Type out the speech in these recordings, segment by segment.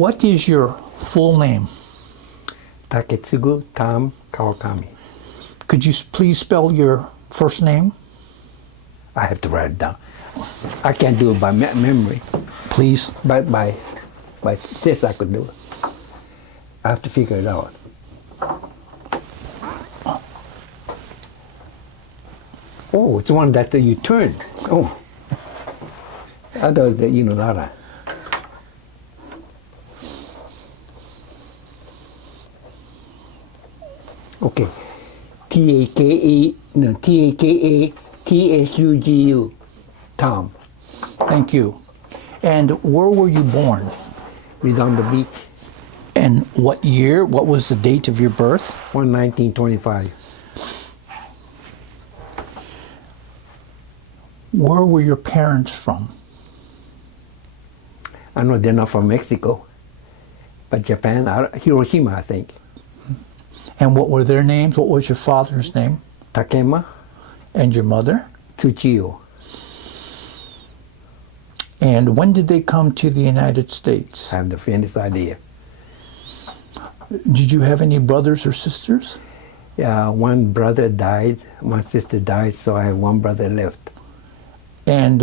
What is your full name? Taketsugu Tom Kawakami. Could you please spell your first name? I have to write it down. I can't do it by memory. Please. By this I could do it. I have to figure it out. Oh, it's one that you turn. Oh. I thought that you know that. Okay. T-A-K-A-T-S-U-G-U. Tom. Thank you. And where were you born? Redondo Beach. And what year? What was the date of your birth? 1925. Where were your parents from? I know they're not from Mexico, but Japan, Hiroshima, I think. And what were their names? What was your father's name? Takema. And your mother? Tsuchiyo. And when did they come to the United States? I have the faintest idea. Did you have any brothers or sisters? Yeah, one brother died, one sister died, so I have one brother left. And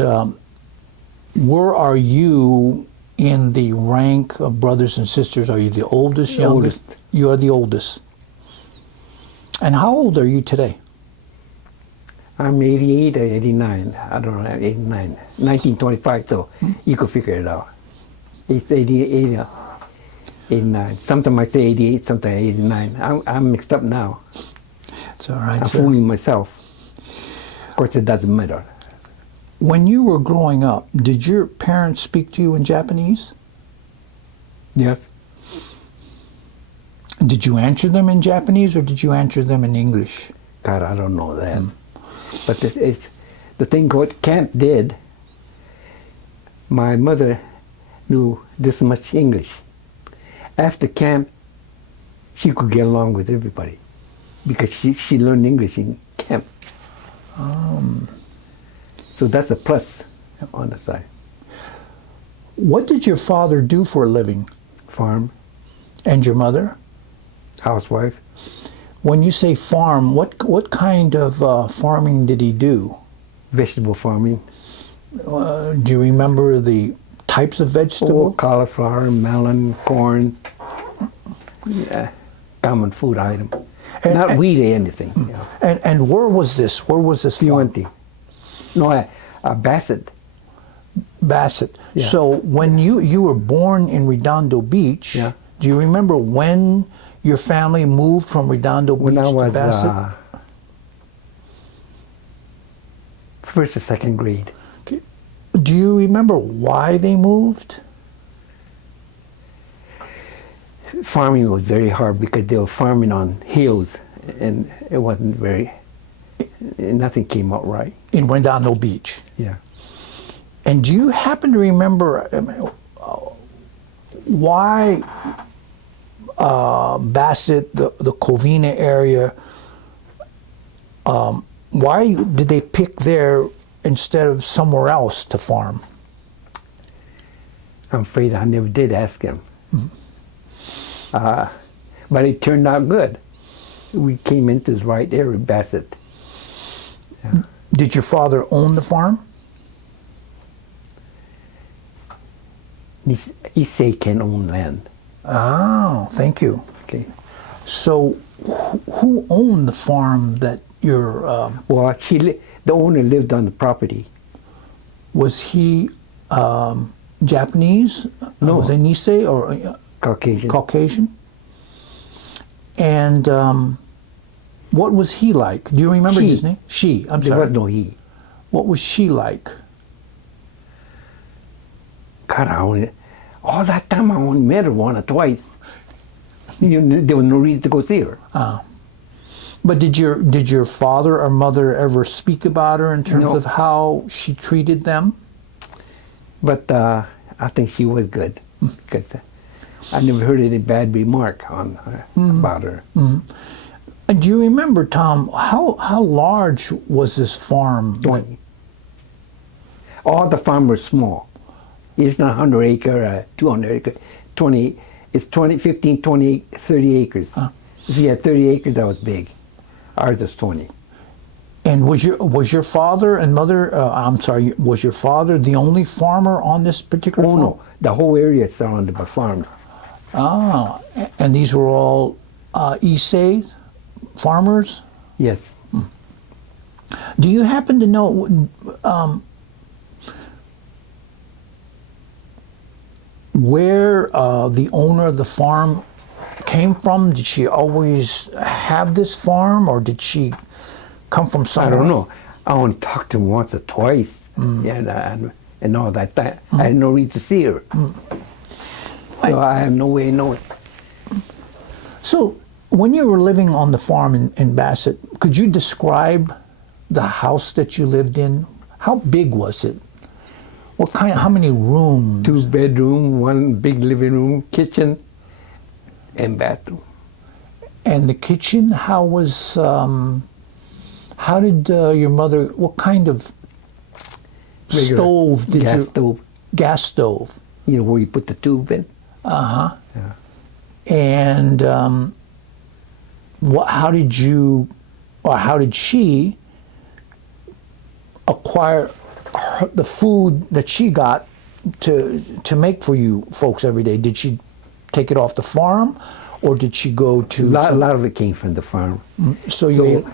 where are you in the rank of brothers and sisters? Are you the oldest, The youngest? oldest. You are the oldest. And how old are you today? I'm 88 or 89. I don't know, 89. 1925, so you could figure it out. It's 88, 89. Sometimes I say 88, sometimes 89. I'm mixed up now. It's all right, I'm sir. fooling myself. Of course, it doesn't matter. When you were growing up, did your parents speak to you in Japanese? Yes. Did you answer them in Japanese or did you answer them in English? God, I don't know that. But it's the thing what camp did, my mother knew this much English. After camp, she could get along with everybody because she learned English in camp. So that's a plus on the side. What did your father do for a living? Farm, And your mother? housewife, When you say farm, what kind of farming did he do? vegetable farming. Do you remember the types of Oh, vegetable? cauliflower, melon, corn. Yeah, common food item. Not wheat or anything. Yeah. And where was this? Where was this farm? Fuente. No, Bassett. Bassett. Yeah. So when you were born in Redondo Beach, Yeah. do you remember when your family moved from Redondo When Beach I to was Bassett? first or second grade. Do you remember why they moved? Farming was very hard because they were farming on hills, and it wasn't very. Nothing came out right. In Redondo Beach. Yeah. And do you happen to remember why Bassett, the Covina area, why did they pick there instead of somewhere else to farm? I'm afraid I never did ask him. But it turned out good. We came into the right area, Bassett. Yeah. Did your father own the farm? He say can own land. Oh, thank you. Okay. So who owned the farm that your, Well, the owner lived on the property. was he Japanese? No. Was he Nisei or Caucasian. Caucasian? And what was he like? Do you remember She. his name? She. I'm There sorry. was no he. What was she like? God, all that time I only met her once or twice. There was no reason to go see her. But did your father or mother ever speak about her in terms No. of how she treated them? But I think she was good because I never heard any bad remark on her, about her. And do you remember, Tom, how large was this farm? 20. All the farms were small. It's not 100 acre, 200 acre. 20. It's 20, 15, 20, 30 acres. Huh. If you had 30 acres, that was big. Ours was 20. And was your father and mother? I'm sorry. Was your father the only farmer on this particular Oh farm? no, the whole area is surrounded by farms. Ah, and these were all Issei farmers. Yes. Do you happen to know where the owner of the farm came from? Did she always have this farm, or did she come from I somewhere? don't know. I only talked to him once or twice, and all that. I had no reason to see her. So I have no way to know it. So, when you were living on the farm in Bassett, could you describe the house that you lived in? How big was it? What kind? How many rooms? 2 bedroom, 1 big living room, kitchen, and bathroom. And the kitchen? How was? How did your mother? What kind of Regular stove did gas you? stove. Gas stove. You know where you put the tube in. Yeah. And what? How did you? Or how did she acquire the food that she got to make for you folks every day? Did she take it off the farm, or did she go to? A lot of it came from the farm. So you ate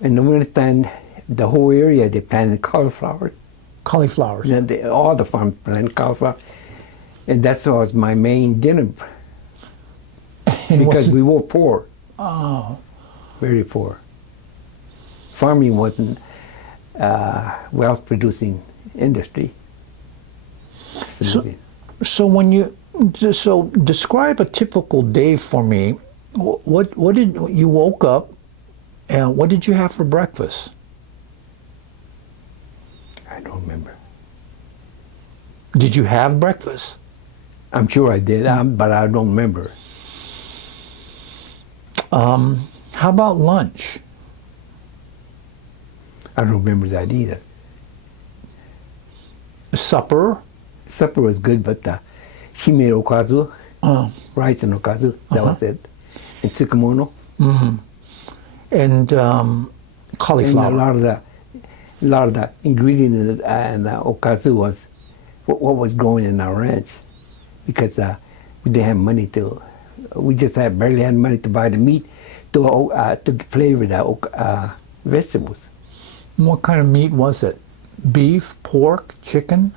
In the wintertime, the whole area they planted cauliflower. cauliflowers. And all the farms planted cauliflower, and that was my main dinner because we were poor. Oh, Very poor. Farming wasn't wealth-producing industry. so when you describe a typical day for me. What did you woke up, and what did you have for breakfast? I don't remember. Did you have breakfast? I'm sure I did, but I don't remember. How about lunch? I don't remember that either. Supper? Supper was good, but she made okazu, Oh. rice and okazu. That was it. And tsukemono. And cauliflower. And a lot of the ingredient in the okazu was what was growing in our ranch, because we didn't have money to. We just barely had money to buy the meat to flavor the vegetables. What kind of meat was it? Beef, pork, chicken?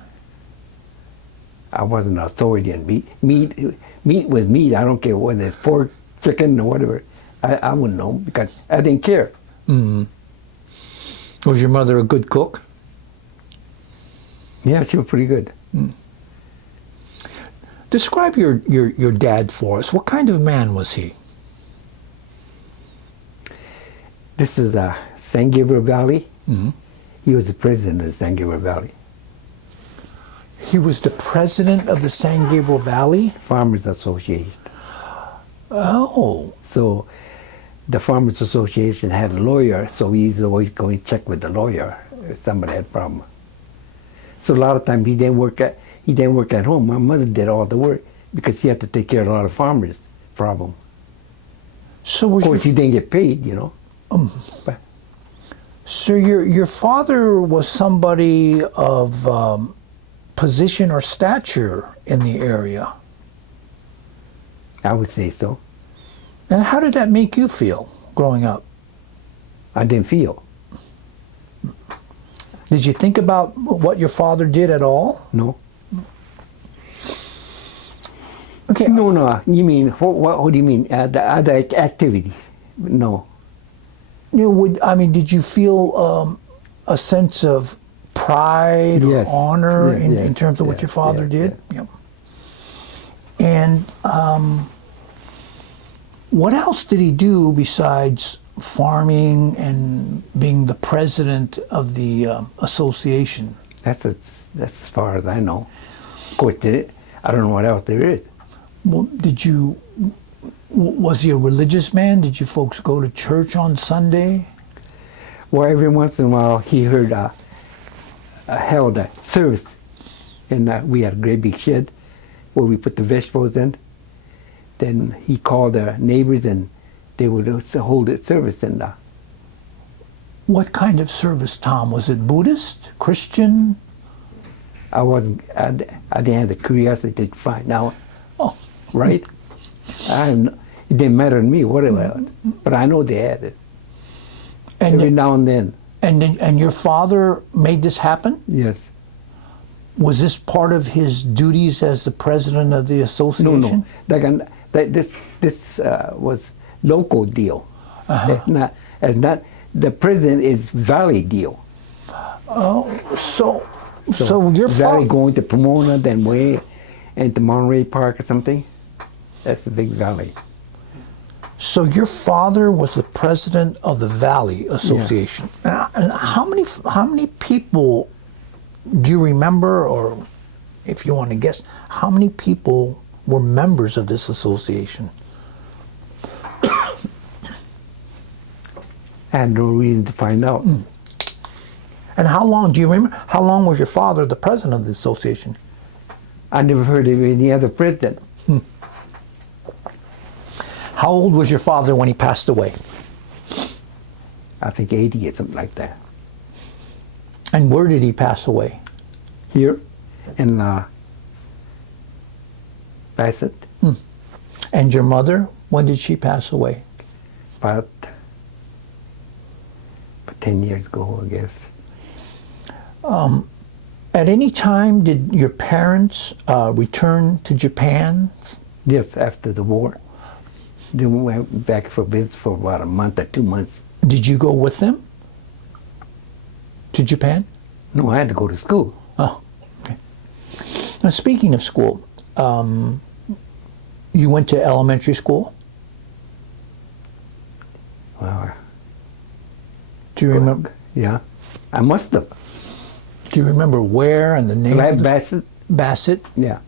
I wasn't an authority on meat. Meat was meat. I don't care whether it's pork, chicken, or whatever. I wouldn't know because I didn't care. Was your mother a good cook? Yeah, she was pretty good. Describe your dad for us. What kind of man was he? This is San Gabriel Valley. He was the president of the San Gabriel Valley. He was the president of the San Gabriel Valley? Farmers Association. Oh. So the Farmers Association had a lawyer, so he's always going to check with the lawyer if somebody had a problem. So a lot of times he didn't work at home. My mother did all the work because she had to take care of a lot of farmers' problem. So Of course, he didn't get paid, you know. But So your father was somebody of position or stature in the area. I would say so. And how did that make you feel growing up? I didn't feel. Did you think about what your father did at all? No. Okay. No. You mean, what do you mean? The other activities? No. Did you feel a sense of pride or Yes. honor Yes, in terms of what yes, your father yes, did? Yep. And what else did he do besides farming and being the president of the association? That's as far as I know. Of course, I don't know what else there is. Well, was he a religious man? Did you folks go to church on Sunday? Well, every once in a while he heard held a service, and we had a great big shed where we put the vegetables in, then he called the neighbors and they would hold a service in the. What kind of service, Tom? Was it Buddhist, Christian? I didn't have the curiosity to find out, Oh, right? It didn't matter to me what it was, but I know they had it every now and then. And your father made this happen? Yes. Was this part of his duties as the president of the association? No. This was local deal. It's not. The president is Valley deal. So your Valley father going to Pomona, then way into Monterey Park or something. That's the big Valley. So your father was the president of the Valley Association. And how many people do you remember, or if you want to guess, how many people were members of this association? I had no reason to find out. And how long, do you remember, how long was your father the president of the association? I never heard of any other president. How old was your father when he passed away? I think 80 or something like that. And where did he pass away? Here in Bassett, And your mother, when did she pass away? about 10 years ago, I guess. At any time, did your parents return to Japan? Yes, after the war. Then we went back for business for about a month or 2 months. Did you go with them to Japan? No, I had to go to school. Oh, okay. Now, speaking of school, you went to elementary school? Well, Do you remember? yeah, I must have. Do you remember where and the name? Like of the- Bassett? Bassett. Yeah.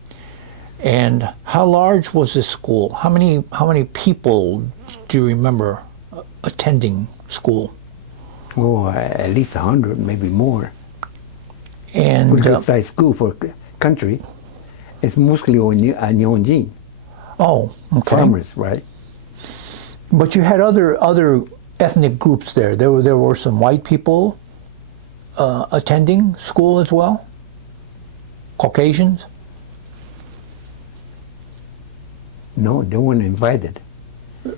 And how large was this school? How many people do you remember attending school? Oh, at least 100, maybe more. And Pretty good sized school for country. It's mostly Nihonjin, oh, okay. farmers, right? But you had other ethnic groups there. There were some white people attending school as well. Caucasians. No, they weren't invited.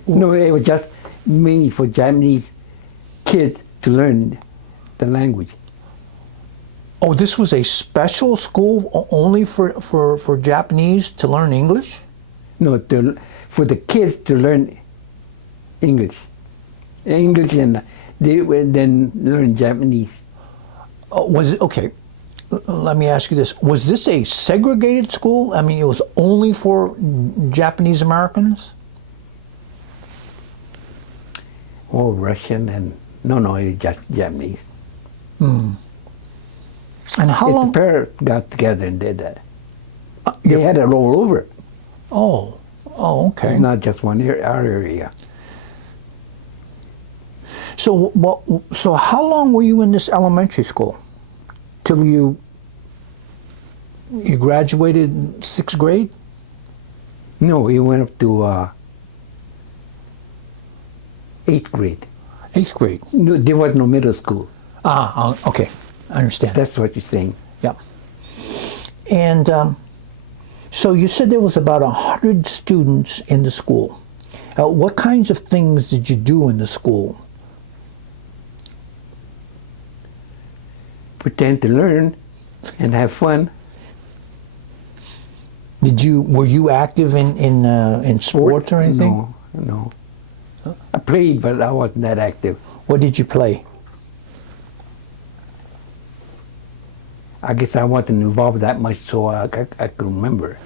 No, it was just mainly for Japanese kids to learn the language. Oh, this was a special school only for Japanese to learn English? No, for the kids to learn English. English, and they would then learn Japanese. Was it, okay, let me ask you this. Was this a segregated school? I mean, it was only for Japanese Americans? Oh, Russian and, no, it was just Japanese. And how If long? the parents got together and did that. They had it all over. Oh, okay. Not just our area. So how long were you in this elementary school? Till you graduated in 6th grade? No, he went up to 8th grade. 8th grade. No, there was no middle school. Okay. I understand. That's what you're saying. Yeah. And so you said there was about 100 students in the school. What kinds of things did you do in the school? Pretend to learn and have fun. Were you active in sports or anything? No. I played, but I wasn't that active. What did you play? I guess I wasn't involved that much, so I could remember.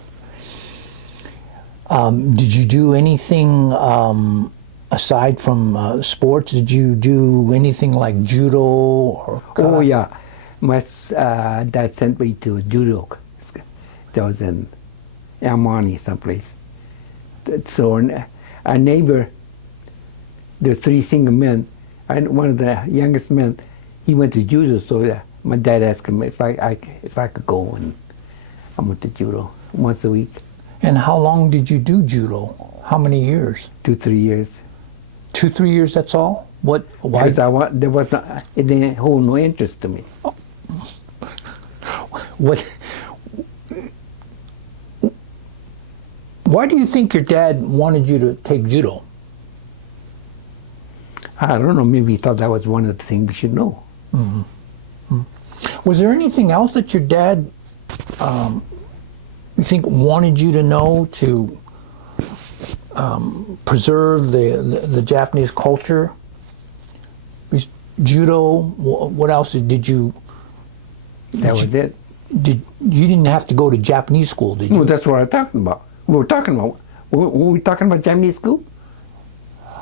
Did you do anything aside from sports? Did you do anything like judo or karate? Oh, yeah. My dad sent me to judo. That was in Amani someplace. So our neighbor, there's 3 single men. One of the youngest men, he went to judo, so my dad asked him if I could go, and I went to judo once a week. And how long did you do judo? How many years? 2-3 years. 2-3 years, that's all? What, why? Because there was it didn't hold no interest to me. What? Why do you think your dad wanted you to take judo? I don't know, maybe he thought that was one of the things we should know. Was there anything else that your dad, you think, wanted you to know to preserve the Japanese culture? Judo. What else did you? That was it. You didn't have to go to Japanese school, did you? Well, that's what I'm talking about. Were we talking about Japanese school?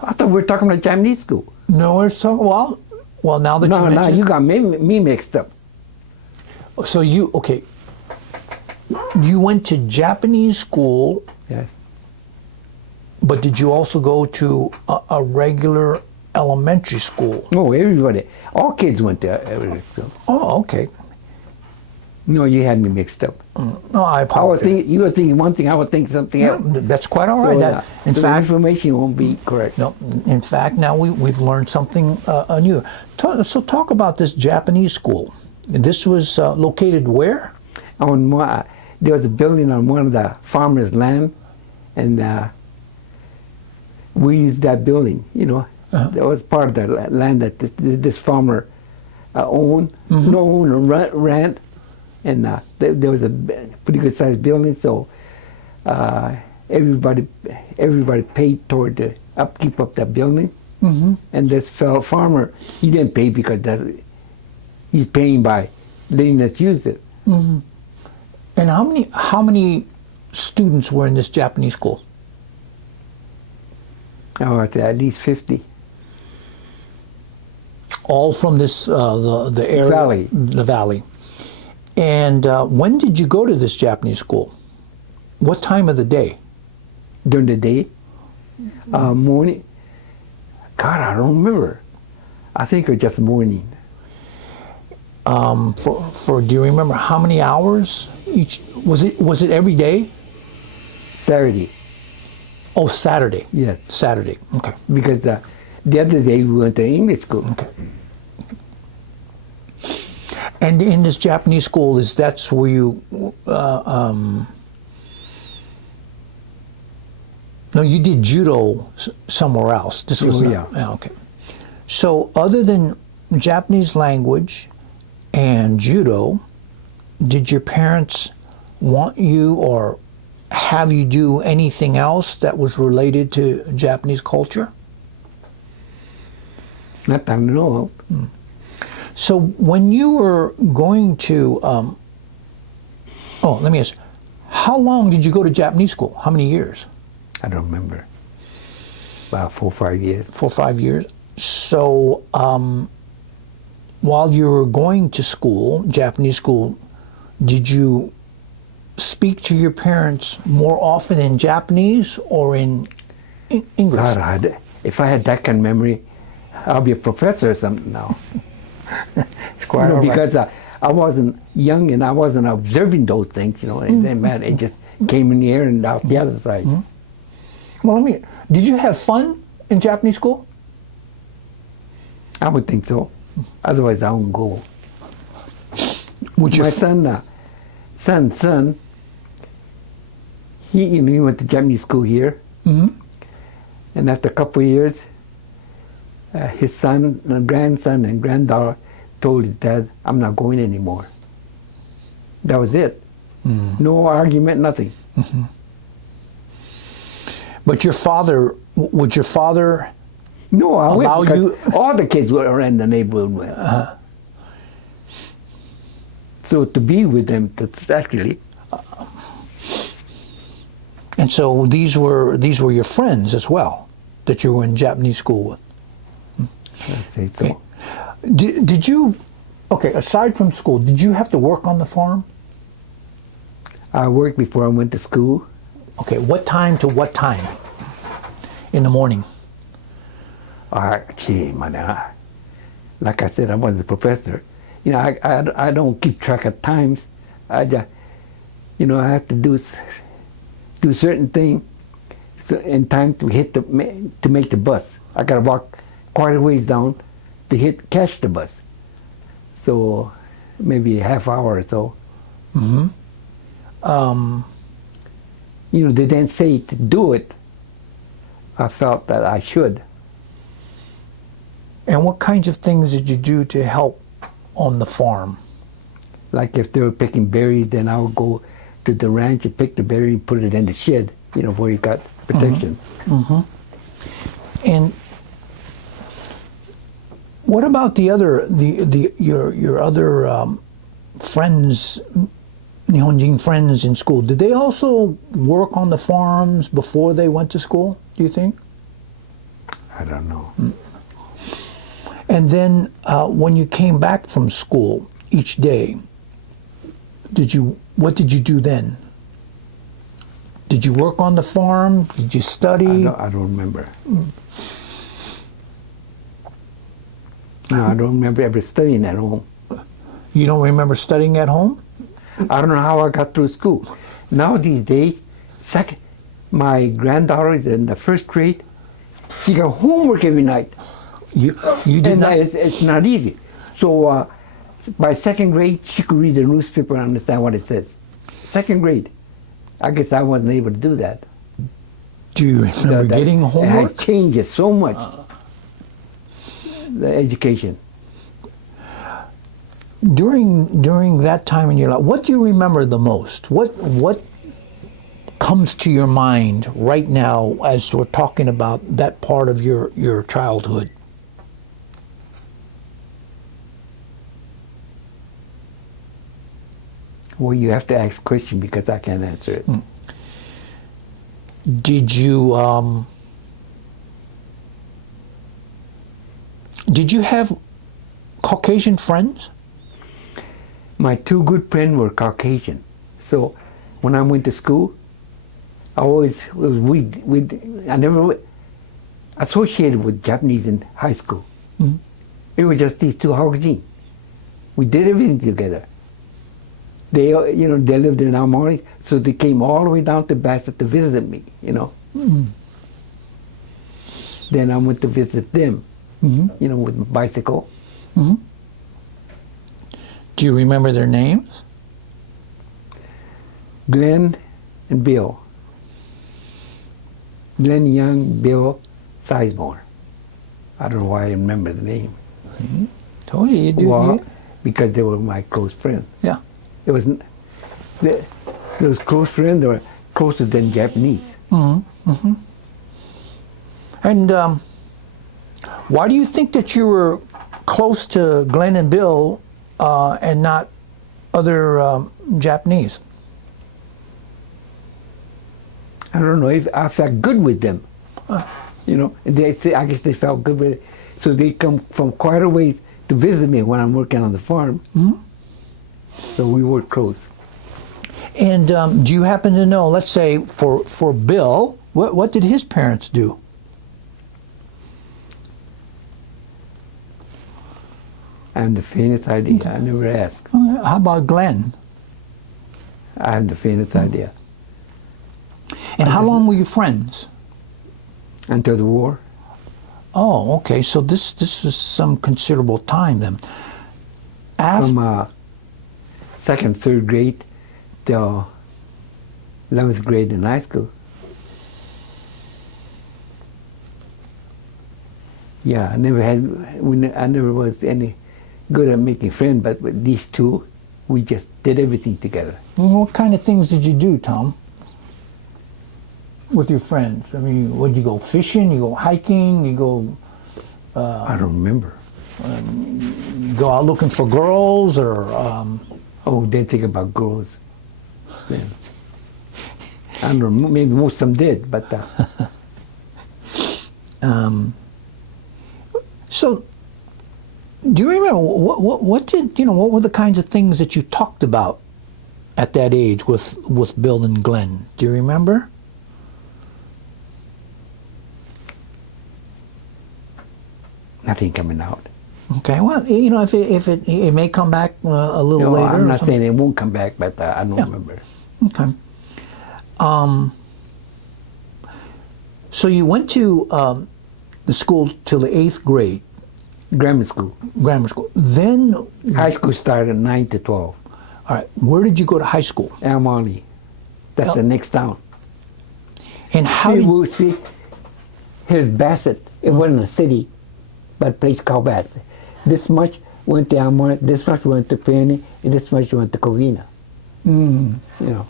I thought we were talking about Japanese school. No, it's so well. Now that you mentioned, no, you got me mixed up. So you went to Japanese school. Yes. But did you also go to a regular elementary school? No, everybody, all kids went to elementary school. Oh, okay. No, you had me mixed up. No, I apologize. You were thinking one thing, I would think something else. That's quite all right. So, In the fact, information won't be correct. no. In fact, now we've learned something new. So talk about this Japanese school. This was located where? There was a building on one of the farmers' land, and we used that building. That was part of the land that this farmer owned, rent. And there was a pretty good sized building, so everybody paid toward the upkeep of that building. Mm-hmm. And this fellow farmer, he didn't pay because he's paying by letting us use it. Mm-hmm. And how many students were in this Japanese school? Oh, at least 50. All from this the area, Valley. The valley. And when did you go to this Japanese school? What time of the day? During the day, morning. God, I don't remember. I think it was just morning. Do you remember how many hours each? Was it every day? Saturday. Oh, Saturday. Yes. Saturday. Okay. Because the other day we went to English school. Okay. And in this Japanese school, that's where you? No, you did judo somewhere else. This was okay. So, other than Japanese language and judo, did your parents want you or have you do anything else that was related to Japanese culture? Not that I know of. So when you were going to, let me ask, how long did you go to Japanese school? How many years? I don't remember. About 4 or 5 years. 4 or 5 years. So while you were going to school, Japanese school, did you speak to your parents more often in Japanese or in English? God, if I had that kind of memory, I'll be a professor or something now. It's quite all right. Because I wasn't young and I wasn't observing those things, It didn't matter. It just came in the air and out the other side. Mm-hmm. Well, did you have fun in Japanese school? I would think so. Otherwise, I won't go. My son, he went to Japanese school here. Mm-hmm. And after a couple of years, his son, grandson, and granddaughter told his dad, "I'm not going anymore." That was it. Mm. No argument, nothing. Mm-hmm. But would your father allow you? All the kids were in the neighborhood went. Uh-huh. So to be with them, that's actually. And so these were your friends as well that you were in Japanese school with. I'd say so. Okay. Did you? Okay. Aside from school, did you have to work on the farm? I worked before I went to school. Okay. What time to what time? In the morning. Like I said, I was a professor. I don't keep track of times. I just, I have to do certain things. in time to to make the bus. I got to walk quite a ways down to catch the bus. So maybe a half hour or so. Mm-hmm. They didn't say to do it. I felt that I should. And what kinds of things did you do to help on the farm? Like if they were picking berries, then I would go to the ranch and pick the berry and put it in the shed, where you got protection. Mm-hmm. And what about your other friends, Nihonjin friends in school? Did they also work on the farms before they went to school, do you think? I don't know. And then when you came back from school each day, what did you do then? Did you work on the farm? Did you study? I don't remember. No, I don't remember ever studying at home. You don't remember studying at home? I don't know how I got through school. Now these days, my granddaughter is in the first grade. She got homework every night. You did not? It's not easy. So by second grade, she could read the newspaper and understand what it says. Second grade. I guess I wasn't able to do that. Do you remember getting homework? It changes so much. The education. During that time in your life, what do you remember the most? What comes to your mind right now as we're talking about that part of your childhood? Well, you have to ask a question because I can't answer it. Did you have Caucasian friends? My two good friends were Caucasian. So when I went to school, I never associated with Japanese in high school. Mm-hmm. It was just these two Caucasian. We did everything together. They lived in Aomori, so they came all the way down to Bassett to visit me, Mm-hmm. Then I went to visit them, Mm-hmm. with my bicycle. Mm-hmm. Do you remember their names? Glenn and Bill. Glenn Young, Bill Sizemore. I don't know why I remember the name. Mm-hmm. Told you do. Well, because they were my close friends. Yeah. It wasn't. Those close friends were closer than Japanese. Mm-hmm. Mm-hmm. And why do you think that you were close to Glenn and Bill and not other Japanese? I don't know if I felt good with them. I guess they felt good with it. So they come from quite a ways to visit me when I'm working on the farm. Mm-hmm. So we were close. And do you happen to know, let's say for Bill, what did his parents do? I have the faintest idea. I never asked. How about Glenn? I have the faintest idea. And how long were you friends? Until the war. Oh, okay. So this was some considerable time then. From second, third grade till 11th grade in high school. Yeah, I never was any good at making friends, but with these two, we just did everything together. What kind of things did you do, Tom, with your friends? I mean, would you go fishing? You go hiking? You go? I don't remember. You go out looking for girls, or? Didn't think about girls. Then. I don't know. Maybe most of them did, but. So, do you remember what were the kinds of things that you talked about at that age with Bill and Glenn? Do you remember? Nothing coming out. Okay, well, if it may come back a little later. I'm not saying it won't come back, but I don't remember. Okay. So you went to the school till the 8th grade, Grammar school. grammar school. Then, all High school started at 9 to 12. right, where did you go to high school? Almani. That's the next town. And how did Here's Bassett. It wasn't a city, but a place called Bassett. This much went to Almani, this much went to Fanny, and this much went to Covina. You know.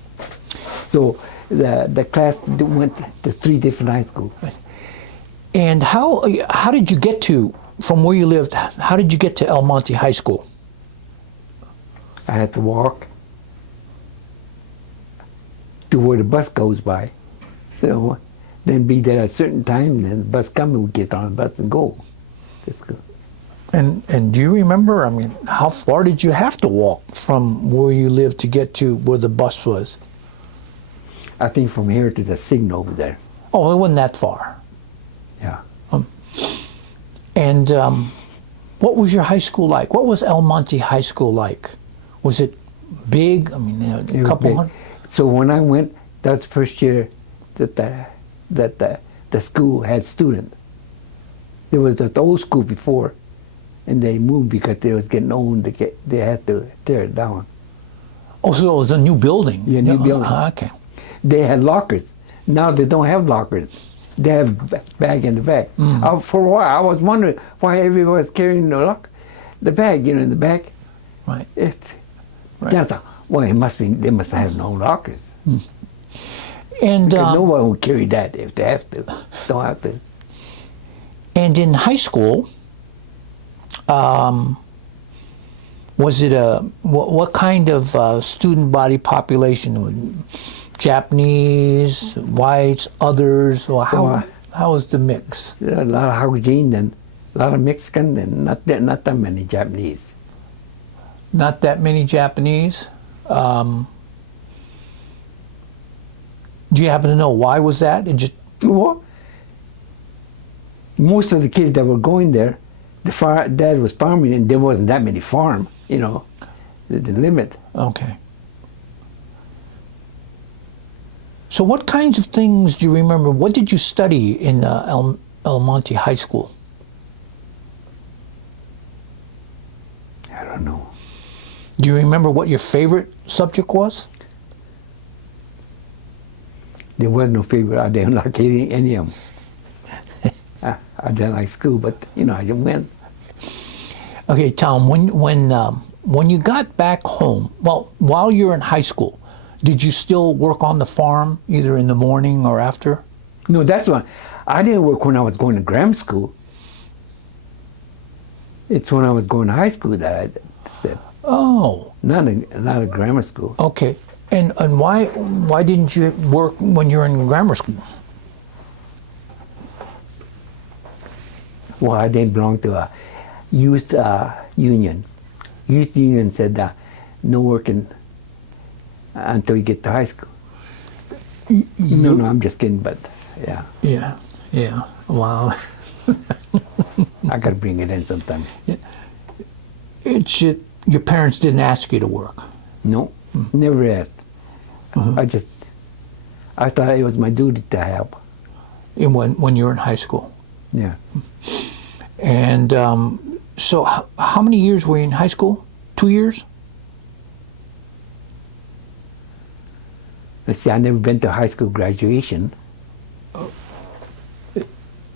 So the class went to 3 different high schools. And how did you get to, from where you lived, how did you get to El Monte High School? I had to walk to where the bus goes by. So then be there at a certain time, then the bus comes, we get on the bus and go. That's good. And do you remember, I mean, how far did you have to walk from where you lived to get to where the bus was? I think from here to the signal over there. Oh, it wasn't that far. Yeah. And what was your high school like? What was El Monte High School like? Was it big? I mean, It a was couple big. hundred? So when I went, that was the first year that the school had students. There was an old school before, and they moved because they was getting old. They had to tear it down. Oh, so it was a new building? Yeah, new building. Okay. They had lockers. Now they don't have lockers. They have bag in the back. For a while, I was wondering why everyone was carrying the bag, in the back. Right. Then Right. I thought, well, they must have no lockers. And Because no one would carry that if they have to. Don't have to. and in high school, was it what kind of student body population? Japanese, whites, others, or how was the mix? There are a lot of Haujin and a lot of Mexican and not that many Japanese. Not that many Japanese. Do you happen to know why was that? It just Well, most of the kids that were going there, dad was farming, and there wasn't that many farm. The limit. okay. So, what kinds of things do you remember? What did you study in El Monte High School? I don't know. Do you remember what your favorite subject was? There was no favorite. I didn't like any of them. I didn't like school, but I just went. Okay, Tom. When you got back home, well, while you were in high school, did you still work on the farm either in the morning or after? No, that's why I didn't work when I was going to grammar school. It's when I was going to high school that I said. Oh, Not a grammar school. okay. And why didn't you work when you were in grammar school? Well, I didn't belong to a youth union. Youth union said no working until you get to high school. No, I'm just kidding, but yeah, Yeah. Wow. I gotta bring it in sometime. Your parents didn't ask you to work. No, never asked. I thought it was my duty to help. When you were in high school. Yeah. And so how many years were you in high school? 2 years? Let's see, I never been to high school graduation.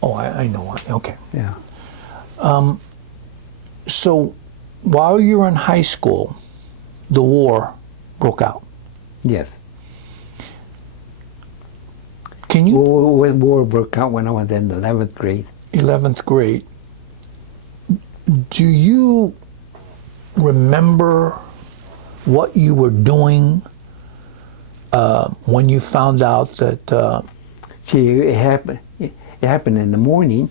Oh, I know why. Okay. Yeah. So while you were in high school, the war broke out. Yes. Can you? War broke out when I was in the 11th grade. 11th grade. Do you remember what you were doing when you found out that? See, it happened in the morning.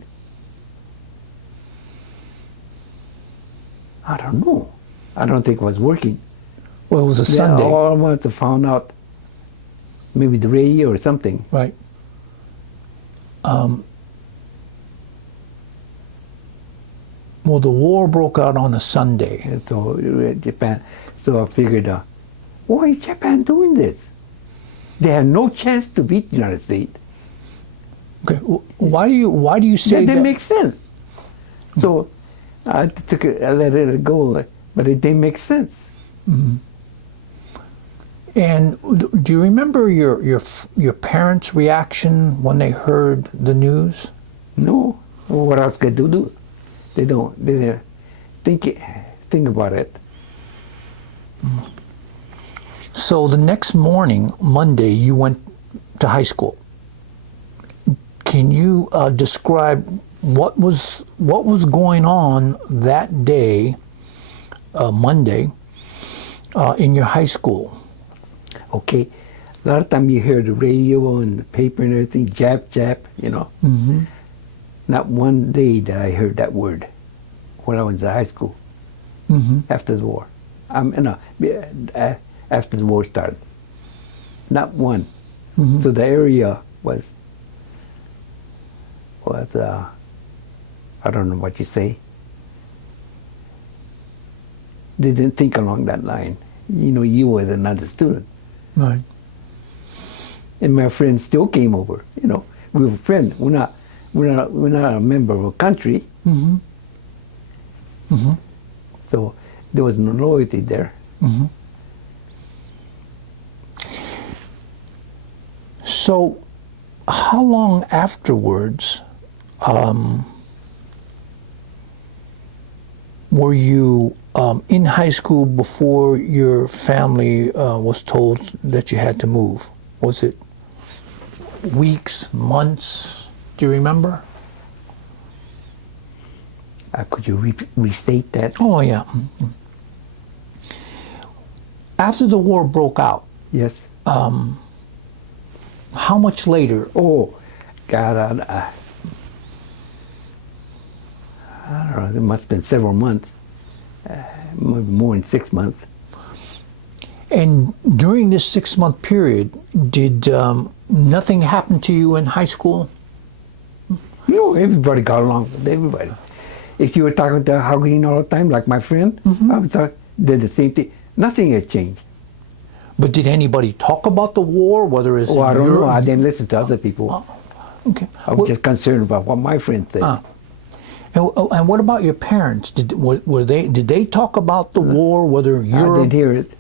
I don't know. I don't think it was working. Well, it was a Sunday, All I wanted to find out, maybe the radio or something. right? Well, the war broke out on a Sunday. And so Japan. So I figured, why is Japan doing this? They have no chance to beat the United States. Okay. Why do you say That that? didn't make sense. So I took it, I let it go, but it didn't make sense. And do you remember your parents' reaction when they heard the news? No, well, what else could they do? They don't. They didn't think about it. So the next morning, Monday, you went to high school. Can you describe what was going on that day, Monday, in your high school? Okay, a lot of time you hear the radio and the paper and everything, Jap, you know. Mm-hmm. Not one day that I heard that word when I was in high school. Mm-hmm. After the war. After the war started. Not one. Mm-hmm. So the area was I don't know what you say. They didn't think along that line. You know, you were another student. Right. And my friends still came over. You know, we were friends. We're not a member of a country. Mm-hmm. Mm-hmm. So there was no loyalty there. Mm-hmm. So, how long afterwards were you in high school before your family was told that you had to move? Was it weeks, months? Do you remember? Could you restate that? Oh, yeah. After the war broke out, Yes. how much later? Oh, God, I don't know, it must have been several months, maybe more than 6 months. And during this 6-month period, did nothing happen to you in high school? You know, everybody got along with everybody. If you were talking to Howgreen all the time, like my friend, I was did the same thing. Nothing has changed. But did anybody talk about the war, whether it's Oh, I in don't know. Europe? I didn't listen to other people. Okay. I was just concerned about what my friends said. And what about your parents? Did they talk about the war, whether I Europe? didn't hear it.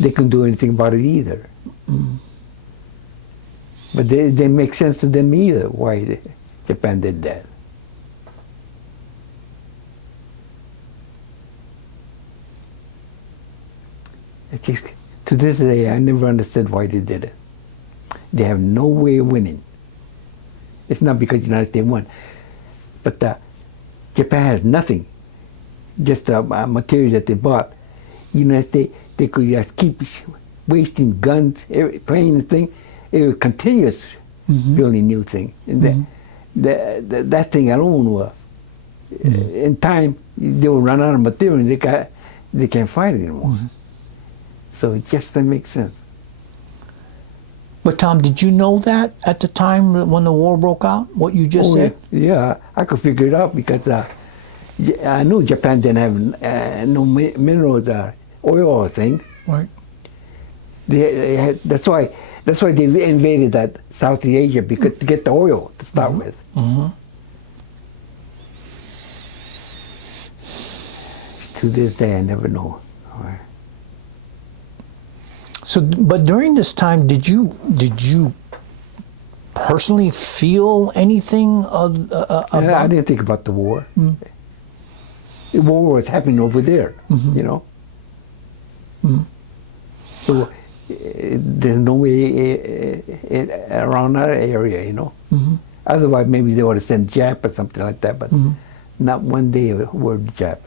They couldn't do anything about it either. But they didn't make sense to them either why Japan did that. It just, to this day, I never understood why they did it. They have no way of winning. It's not because the United States won, but Japan has nothing, just a material that they bought. United States, they could just keep wasting guns, planes and thing. It was continuous building new thing. And that thing alone was, in time, they will run out of material and they can't fight it anymore. So it just doesn't make sense. But Tom, did you know that at the time when the war broke out? What you just said? Yeah, I could figure it out because I knew Japan didn't have no minerals or oil or things. Right. They had, that's why they invaded that Southeast Asia, because to get the oil to start with. To this day, I never know. So, but during this time, did you personally feel anything about? I didn't think about the war. The war was happening over there, you know. So there's no way around our area, you know. Otherwise, maybe they would have sent Jap or something like that, but not one day a word Jap.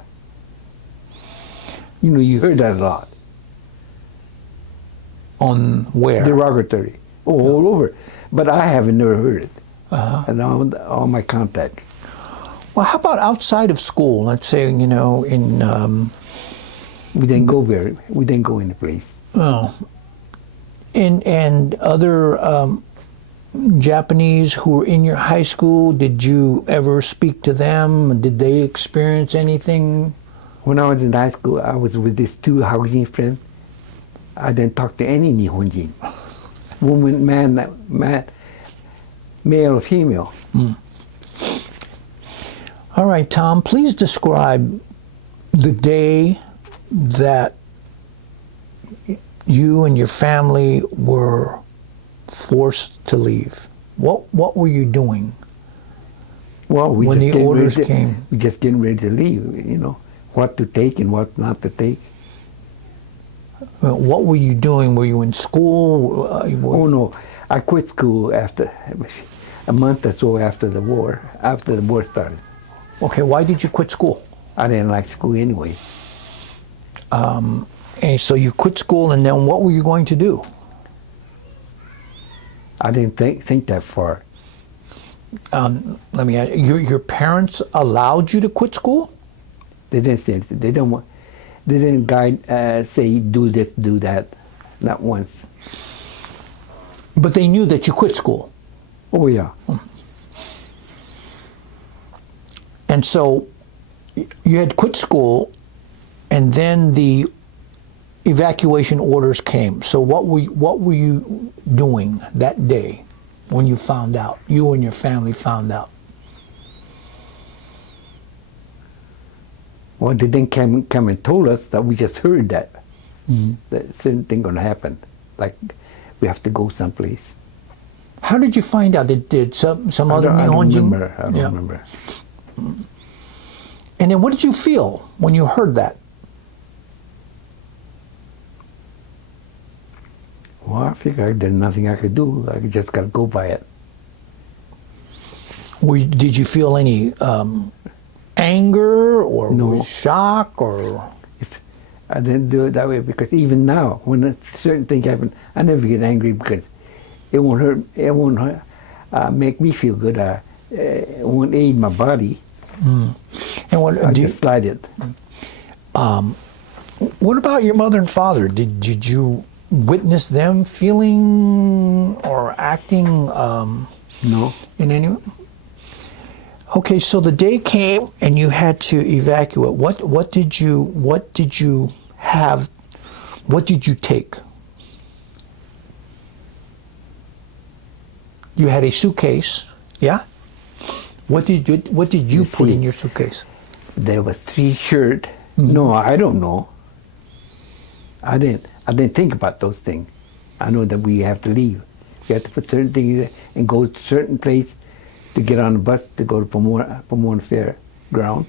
You know, you heard that a lot. On where? Derogatory. All over. But I haven't never heard it. And all my contacts. Well, how about outside of school? Let's say, you know, in... we didn't go any place. Oh. And other Japanese who were in your high school, did you ever speak to them? Did they experience anything? When I was in high school, I was with these two Haujin friends. I didn't talk to any Nihonjin. Woman, man. male or female. All right, Tom, please describe the day that you and your family were forced to leave. What were you doing Well, we when just the getting orders ready to- came? We just getting ready to leave. You know, what to take and what not to take. What were you doing? Were you in school? Oh no, I quit school after a month or so after the war. After the war started, Okay, why did you quit school? I didn't like school anyway. And so you quit school, and then what were you going to do? I didn't think that far. Let me ask, your parents allowed you to quit school? They didn't say anything. They don't want. They didn't guide, say do this, do that, not once. But they knew that you quit school. Oh yeah. And so you had quit school, and then the evacuation orders came. So what were you doing that day when you found out? You and your family found out. Well, they didn't come and told us that. We just heard that that certain thing gonna happen. Like we have to go someplace. How did you find out? Did some I other don't Nihonjin? remember. I don't Yeah. remember. And then what did you feel when you heard that? Well, I figured there's nothing I could do. I just gotta go by it. Did you feel any anger or No. shock or? I didn't do it that way because even now, when a certain thing happens, I never get angry because it won't hurt. It won't make me feel good. It won't aid my body. And what I do you, just slide it. what about your mother and father? Did you witness them feeling or acting No. in any? Okay, so the day came and you had to evacuate. What did you have? What did you take? You had a suitcase, yeah? What did you put see, in your suitcase? There was 3 shirts. No, I don't know. I didn't think about those things. I know that we have to leave. We have to put certain things and go to certain place to get on the bus to go to Pomona Fairground.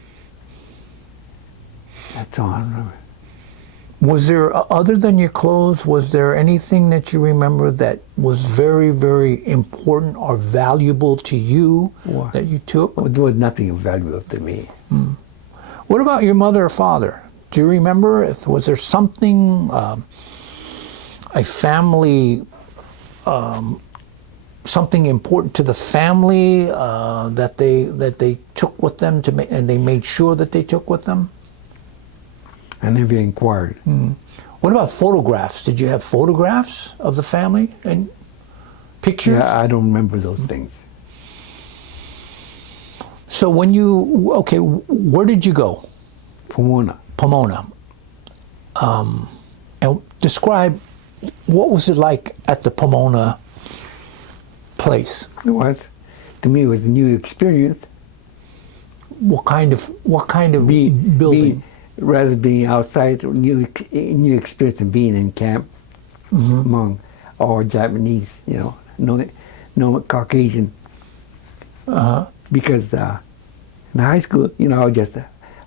That's all I remember. Was there, other than your clothes, was there anything that you remember that was very, very important or valuable to you What? that you took? Well, there was nothing valuable to me. What about your mother or father? Do you remember? Was there something, a family, something important to the family that they took with them and they made sure that they took with them? I never inquired. What about photographs? Did you have photographs of the family and pictures? Yeah, I don't remember those things. So when you, okay, where did you go? Pomona. Pomona. And describe, what was it like at the Pomona place? It was, to me, it was a new experience. What kind of building? Rather being outside, new experience of being in camp among all Japanese, no Caucasian. Because in high school, I was just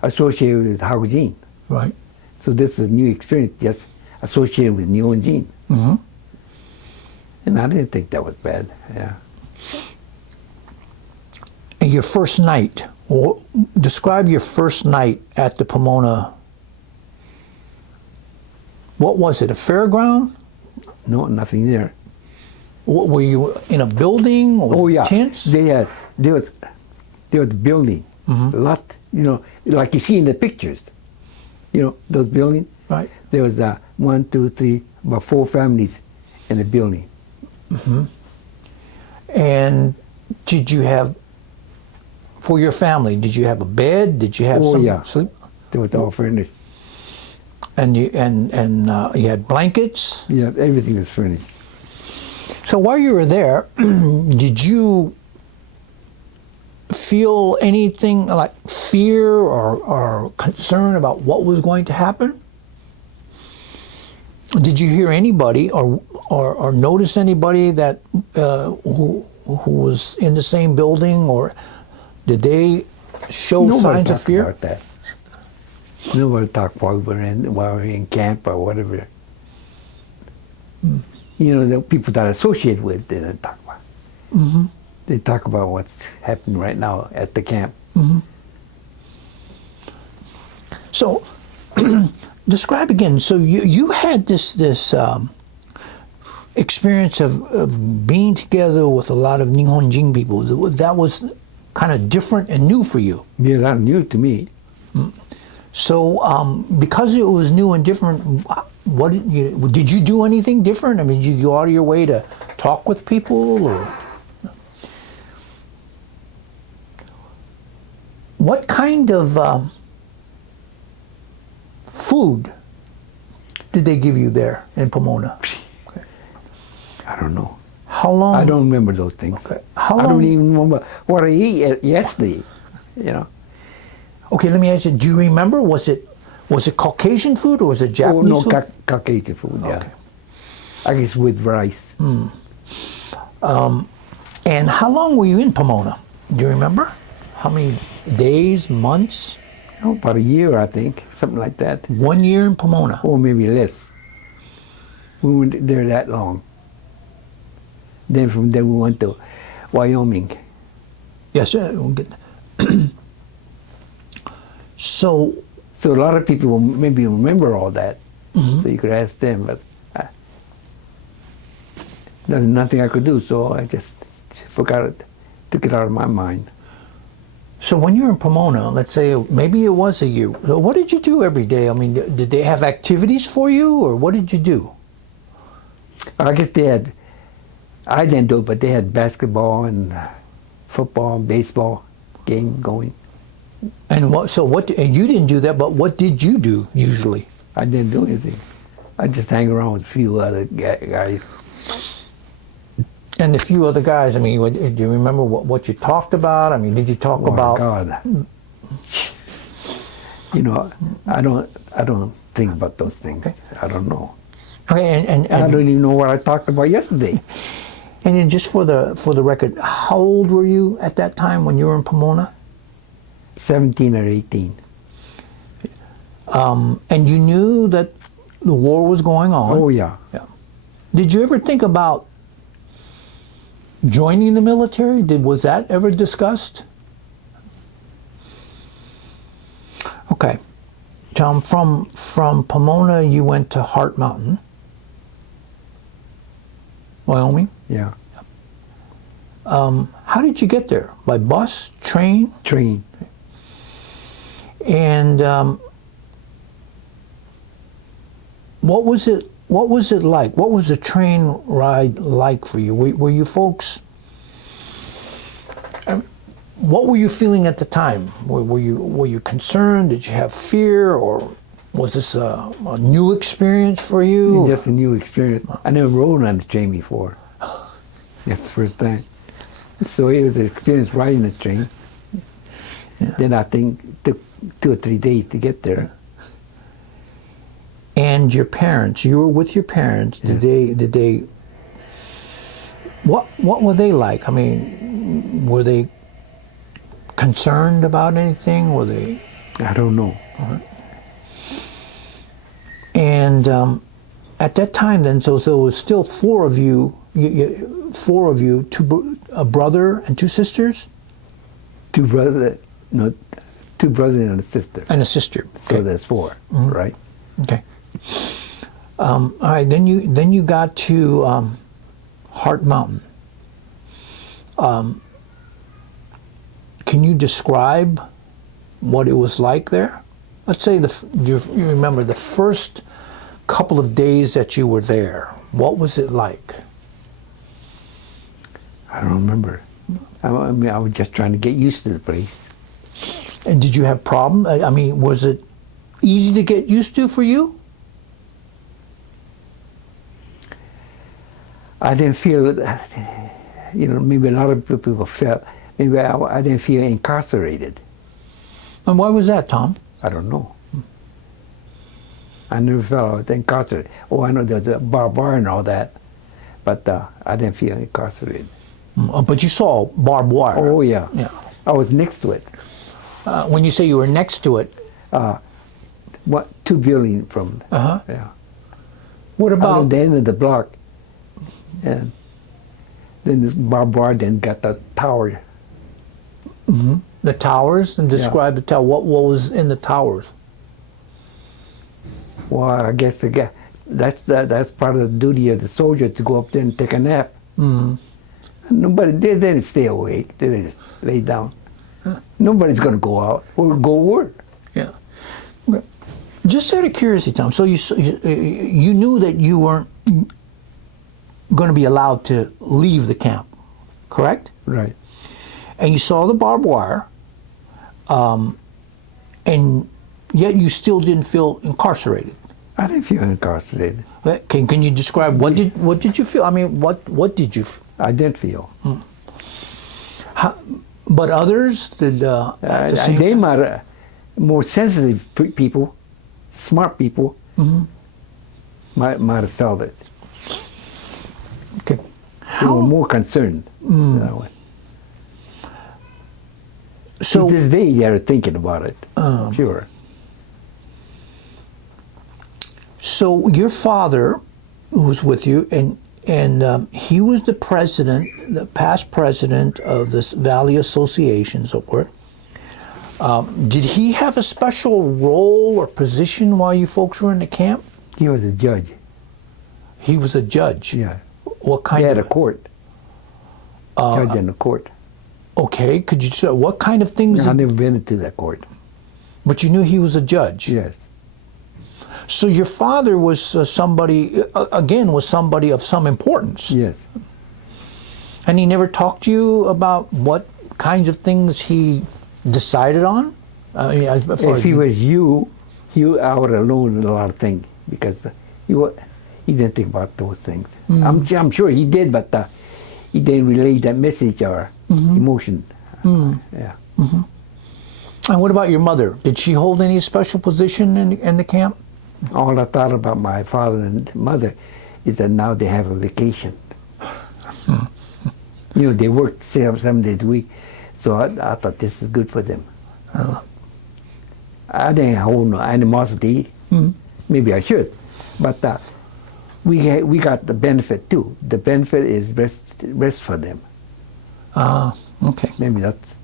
associated with Haojin. Right. So this is a new experience, just associated with Nihonjin. And I didn't think that was bad. Yeah. And your first night, describe your first night at the Pomona. What was it, a fairground? No, nothing there. Were you in a building or Oh yeah, tents? there was a building, a lot, like you see in the pictures. Those buildings. Right. There was 1, 2, 3, about 4 families in the building. And did you have, for your family, did you have a bed? Did you have Oh some yeah, sleep? they were all furnished. And you had blankets? Yeah, everything was furnished. So while you were there, did you feel anything like fear or concern about what was going to happen? Did you hear anybody or notice anybody that who was in the same building, or did they show signs of fear? About that. Nobody talked while we were in camp or whatever. You know, the people that I associate with, they didn't talk about. Mm-hmm. They talk about what's happening right now at the camp. Mm-hmm. So, describe again. So you had this experience of being together with a lot of Nihonjin people. That was kind of different and new for you. Yeah, that new to me. So, because it was new and different, what did you do anything different? I mean, did you go out of your way to talk with people, or what kind of food did they give you there in Pomona? Okay. I don't know. How long? I don't remember those things. Okay. How long? I don't even remember what I ate yesterday. You know. Okay, let me ask you. Do you remember? Was it Caucasian food or was it Japanese no, food? Caucasian food. Yeah. Okay. I guess with rice. And how long were you in Pomona? Do you remember? How many days, months? Oh, about a year, I think, something like that. 1 year in Pomona. Or maybe less. We weren't there that long. Then from there we went to Wyoming. Yes, we'll get. So a lot of people will maybe remember all that, so you could ask them, but there's nothing I could do, so I just forgot it, took it out of my mind. So when you're in Pomona, let's say maybe it was a year, so what did you do every day? I mean, did they have activities for you, or what did you do? I guess they had, I didn't do it, but they had basketball and football and baseball game going. And and you didn't do that, but what did you do usually? I didn't do anything. I just hang around with a few other guys. And a few other guys, I mean, do you remember what you talked about? I mean, did you talk about... Oh, my God. You know, I don't think about those things. Okay. I don't know. Okay, and I don't even know what I talked about yesterday. And then just for the record, how old were you at that time when you were in Pomona? 17 or 18. And you knew that the war was going on. Oh, yeah. Did you ever think about joining the military? Was that ever discussed? Okay. Tom, from Pomona, you went to Heart Mountain, Wyoming? Yeah. How did you get there? By bus, train? Train. And what was it like? What was the train ride like for you? Were you folks? What were you feeling at the time? Were you concerned? Did you have fear, or was this a new experience for you? Just a new experience. I never rode on the train before. That's the first time. So it was an experience riding the train. Yeah. Then I think it took 2 or 3 days to get there. And your parents, you were with your parents. Yeah. Did they? What were they like? I mean, were they concerned about anything? Were they? I don't know. And at that time, then, so there was still four of you, a brother and 2 sisters, Two brothers and a sister. and a sister. So there's 4, right? Okay. All right. Then you got to Heart Mountain. Can you describe what it was like there? Let's say you remember the first couple of days that you were there. What was it like? I don't remember. I mean, I was just trying to get used to the place. And did you have problems? I mean, was it easy to get used to for you? I didn't feel, maybe a lot of people felt, maybe I didn't feel incarcerated. And why was that, Tom? I don't know. I never felt I was incarcerated. Oh, I know there's a barbed wire and all that, but I didn't feel incarcerated. But you saw barbed wire. Oh, yeah. Yeah. I was next to it. When you say you were next to it, 2 buildings from, yeah. what Out about at the end of the block. And then this barbed wire then got the tower. the towers? And describe the tower. What was in the towers? Well, I guess that's part of the duty of the soldier to go up there and take a nap. Nobody, they didn't stay awake. They just lay down. Nobody's going to go out or go work. Yeah. Okay. Just out of curiosity, Tom. So you knew that you weren't going to be allowed to leave the camp, correct? Right. And you saw the barbed wire, and yet you still didn't feel incarcerated. I didn't feel incarcerated. Can you describe what did you feel? I mean, what did you? I didn't feel. But others did. They might more sensitive people, smart people, might have felt it. Okay. They were more concerned. That way. So to this day, they're thinking about it. Sure. So your father was with you, and he was the president, the past president of this Valley Association, and so forth. Did he have a special role or position while you folks were in the camp? He was a judge. He was a judge. Yeah. What kind He had of a court. Judge in the court. Okay, could you say what kind of things? I've never been to that court. But you knew he was a judge. Yes. So your father was somebody of some importance. Yes. And he never talked to you about what kinds of things he decided on? If he was you, I would have known a lot of things because he didn't think about those things. I'm sure he did, but he didn't relay that message or emotion. Yeah. And what about your mother? Did she hold any special position in the camp? All I thought about my father and mother is that now they have a vacation. They work 7 days a week, so I thought this is good for them. I didn't hold no animosity. Maybe I should, but we got the benefit too. The benefit is rest for them. Okay. Maybe that's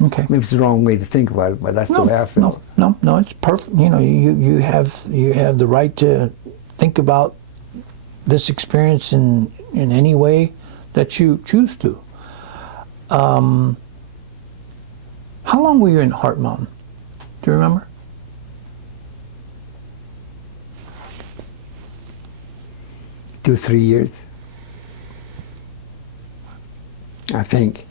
okay. Maybe it's the wrong way to think about it, but that's the way I feel. No, it's perfect. You have the right to think about this experience in any way that you choose to. How long were you in Heart Mountain? Do you remember? Two, 3 years, I think.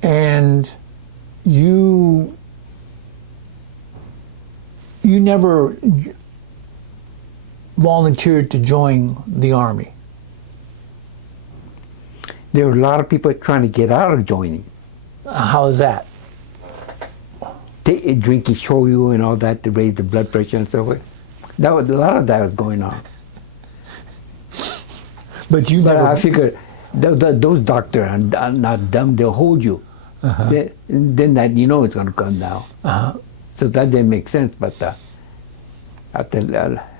And you never volunteered to join the Army. There were a lot of people trying to get out of joining. How is that? Drinking shoyu and all that to raise the blood pressure and so forth. A lot of that was going on. But I figured those doctors are not dumb. They'll hold you. Then that it's going to come down. So that didn't make sense. But I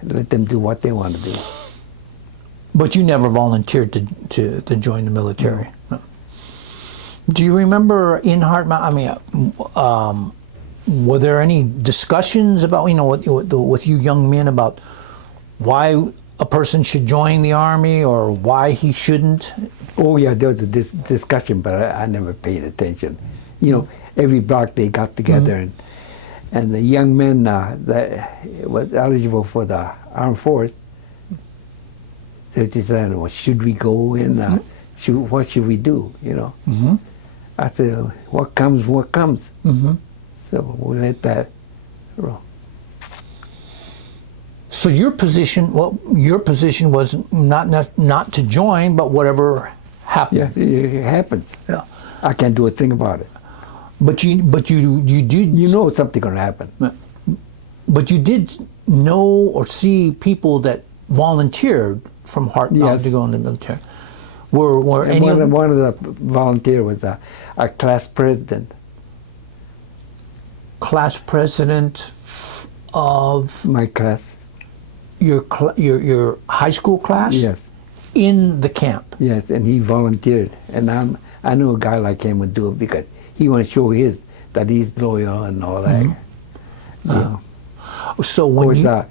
let them do what they want to do. But you never volunteered to join the military. No. Do you remember in Heart Mountain? Were there any discussions about with you young men about why a person should join the Army or why he shouldn't? Oh yeah, there was a discussion, but I never paid attention. Every block they got together, and the young men that was eligible for the armed force, they just said, "Well, should we go in? What should we do?" I said, "What comes, what comes." So we'll let that roll. So your position was not to join, but whatever happened. Yeah, it happens. Yeah. I can't do a thing about it. But you did. You know something gonna happen. But you did know or see people that volunteered from heart Yes. to go in the military. Were And any of one of the volunteer was our class president. class president of My class. your high school class? Yes. In the camp. Yes, and he volunteered, and I knew a guy like him would do it because he want to show that he's loyal and all that. Yeah. So Of when course, you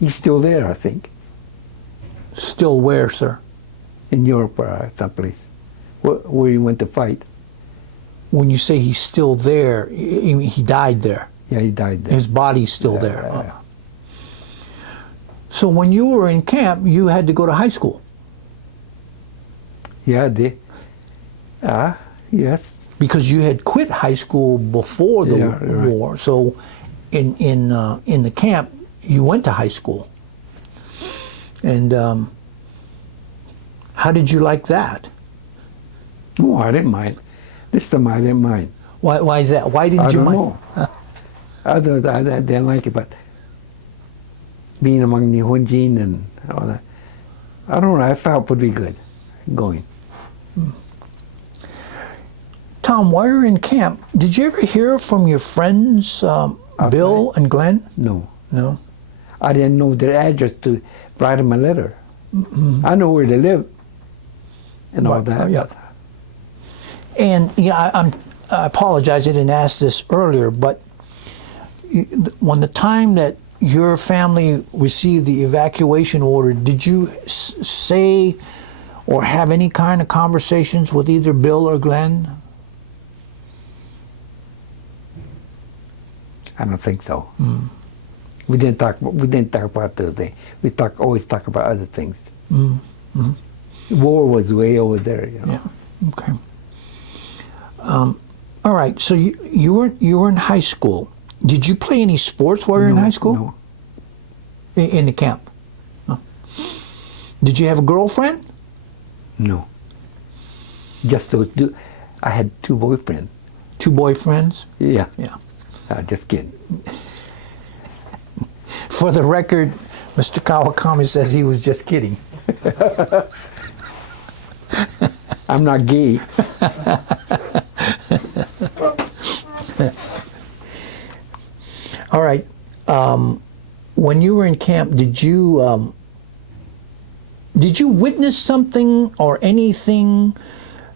he's still there, I think, still where, sir? in Europe or someplace, where he went to fight. When you say he's still there, he died there. Yeah, he died there. His body's still Yeah, there. yeah. So when you were in camp, you had to go to high school Yeah, yes. because you had quit high school before the Yeah, right. war. So in the camp, you went to high school. And how did you like that? Oh, I didn't mind. This time I didn't mind. Why is that? Why didn't I you don't mind? know. I didn't like it, but being among Nihonjin and all that, I don't know. I felt pretty good going. Tom, while you were in camp, did you ever hear from your friends, Bill and Glenn? No, No. I didn't know their address to write them a letter. I know where they live and all Right. that. Yeah. And I apologize, I didn't ask this earlier, but when the time that your family received the evacuation order, did you say or have any kind of conversations with either Bill or Glenn? I don't think so. We didn't talk about Thursday. We always talk about other things. War was way over there, you know. Yeah. Okay. All right. So you were in high school. Did you play any sports while you were in high school? No. In the camp. No. Did you have a girlfriend? No. Just those two. I had two boyfriends. Two boyfriends? Yeah. Yeah. Just kidding. For the record, Mr. Kawakami says he was just kidding. I'm not gay. All right. When you were in camp, did you witness something or anything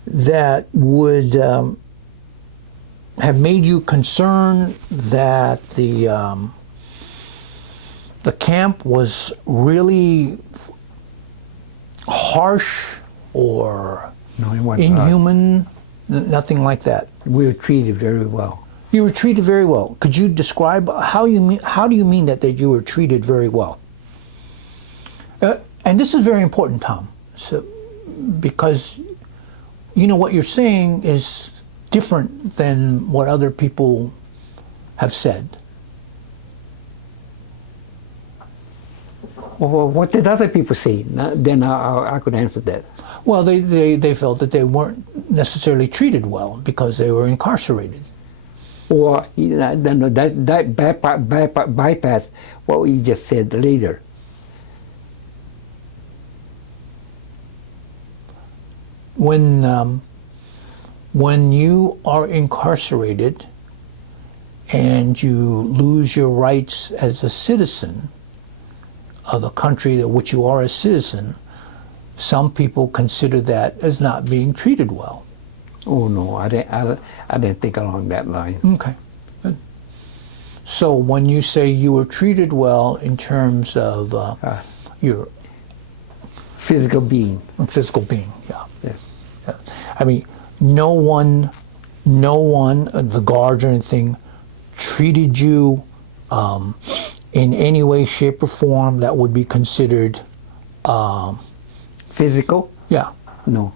that would have made you concerned that the camp was really harsh or No, it wasn't. inhuman? Nothing like that. We were treated very well. You were treated very well. Could you describe how do you mean that you were treated very well? And this is very important, Tom, because what you're saying is different than what other people have said. Well, what did other people say? Then I could answer that. Well, they felt that they weren't necessarily treated well because they were incarcerated. Or that bypass what we just said later. When you are incarcerated and you lose your rights as a citizen of the country to which you are a citizen, some people consider that as not being treated well. Oh no, I didn't think along that line. Okay, good. So when you say you were treated well in terms of your Physical being. physical being, yeah. Yes. Yeah. I mean, no one, the guards or anything, treated you in any way, shape, or form that would be considered, Physical? yeah. No.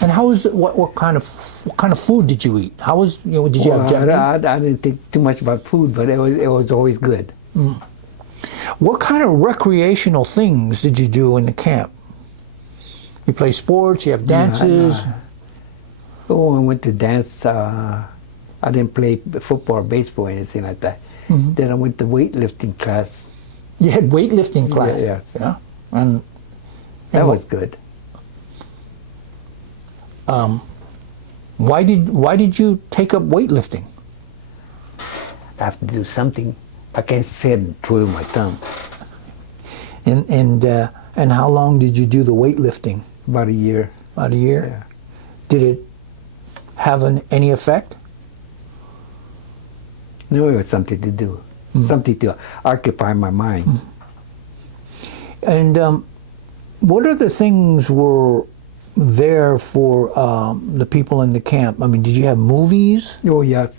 And how was what kind of food did you eat? How was did you have I didn't think too much about food, but it was always good. What kind of recreational things did you do in the camp? You play sports, you have dances? Oh, I went to dance. I didn't play football or baseball or anything like that. Then I went to weightlifting class. You had weightlifting class? Yeah. And That was good. why did you take up weightlifting? I have to do something. I can't sit and twiddle my thumb. And how long did you do the weightlifting? About a year. About a year? Yeah. Did it have any effect? No, it was something to do. Something to occupy my mind. And what other things were there for the people in the camp? I mean, did you have movies? Oh, yes.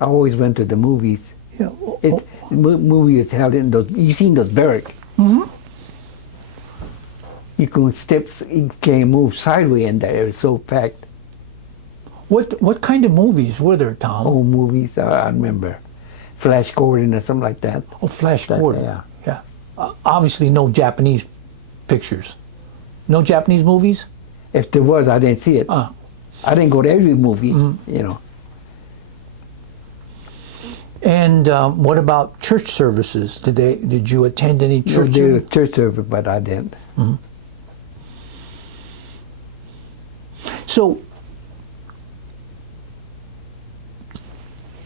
I always went to the movies. Yeah. Movies held in those. You seen those barracks? You can steps. You can't move sideways in there. It's so packed. What kind of movies were there, Tom? Old movies. I remember Flash Gordon or something like that. Oh, Flash Gordon. Yeah. Obviously, no Japanese pictures. No Japanese movies? If there was, I didn't see it. I didn't go to every movie. You know. And what about church services? Did you attend any church There services? was church service, but I didn't. So,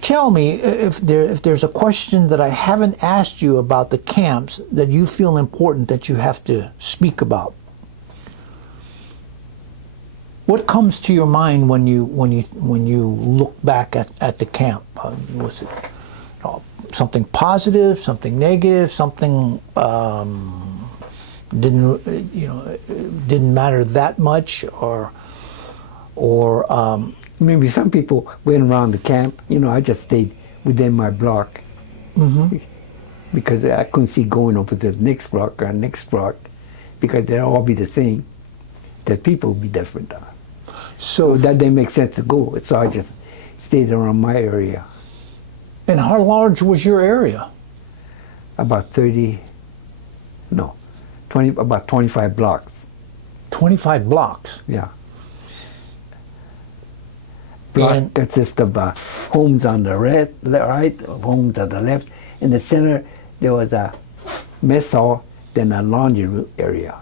tell me if there's a question that I haven't asked you about the camps that you feel important that you have to speak about. What comes to your mind when you look back at the camp? Was it something positive, something negative, something didn't matter that much, or Maybe some people went around the camp. You know, I just stayed within my block because I couldn't see going over to the next block or next block because they'd all be the same. The people would be different. So that didn't make sense to go. So I just stayed around my area. And how large was your area? About 25 blocks. 25 blocks. Yeah. Block consists of homes on the right, homes on the left. In the center, there was a mess hall, then a laundry area.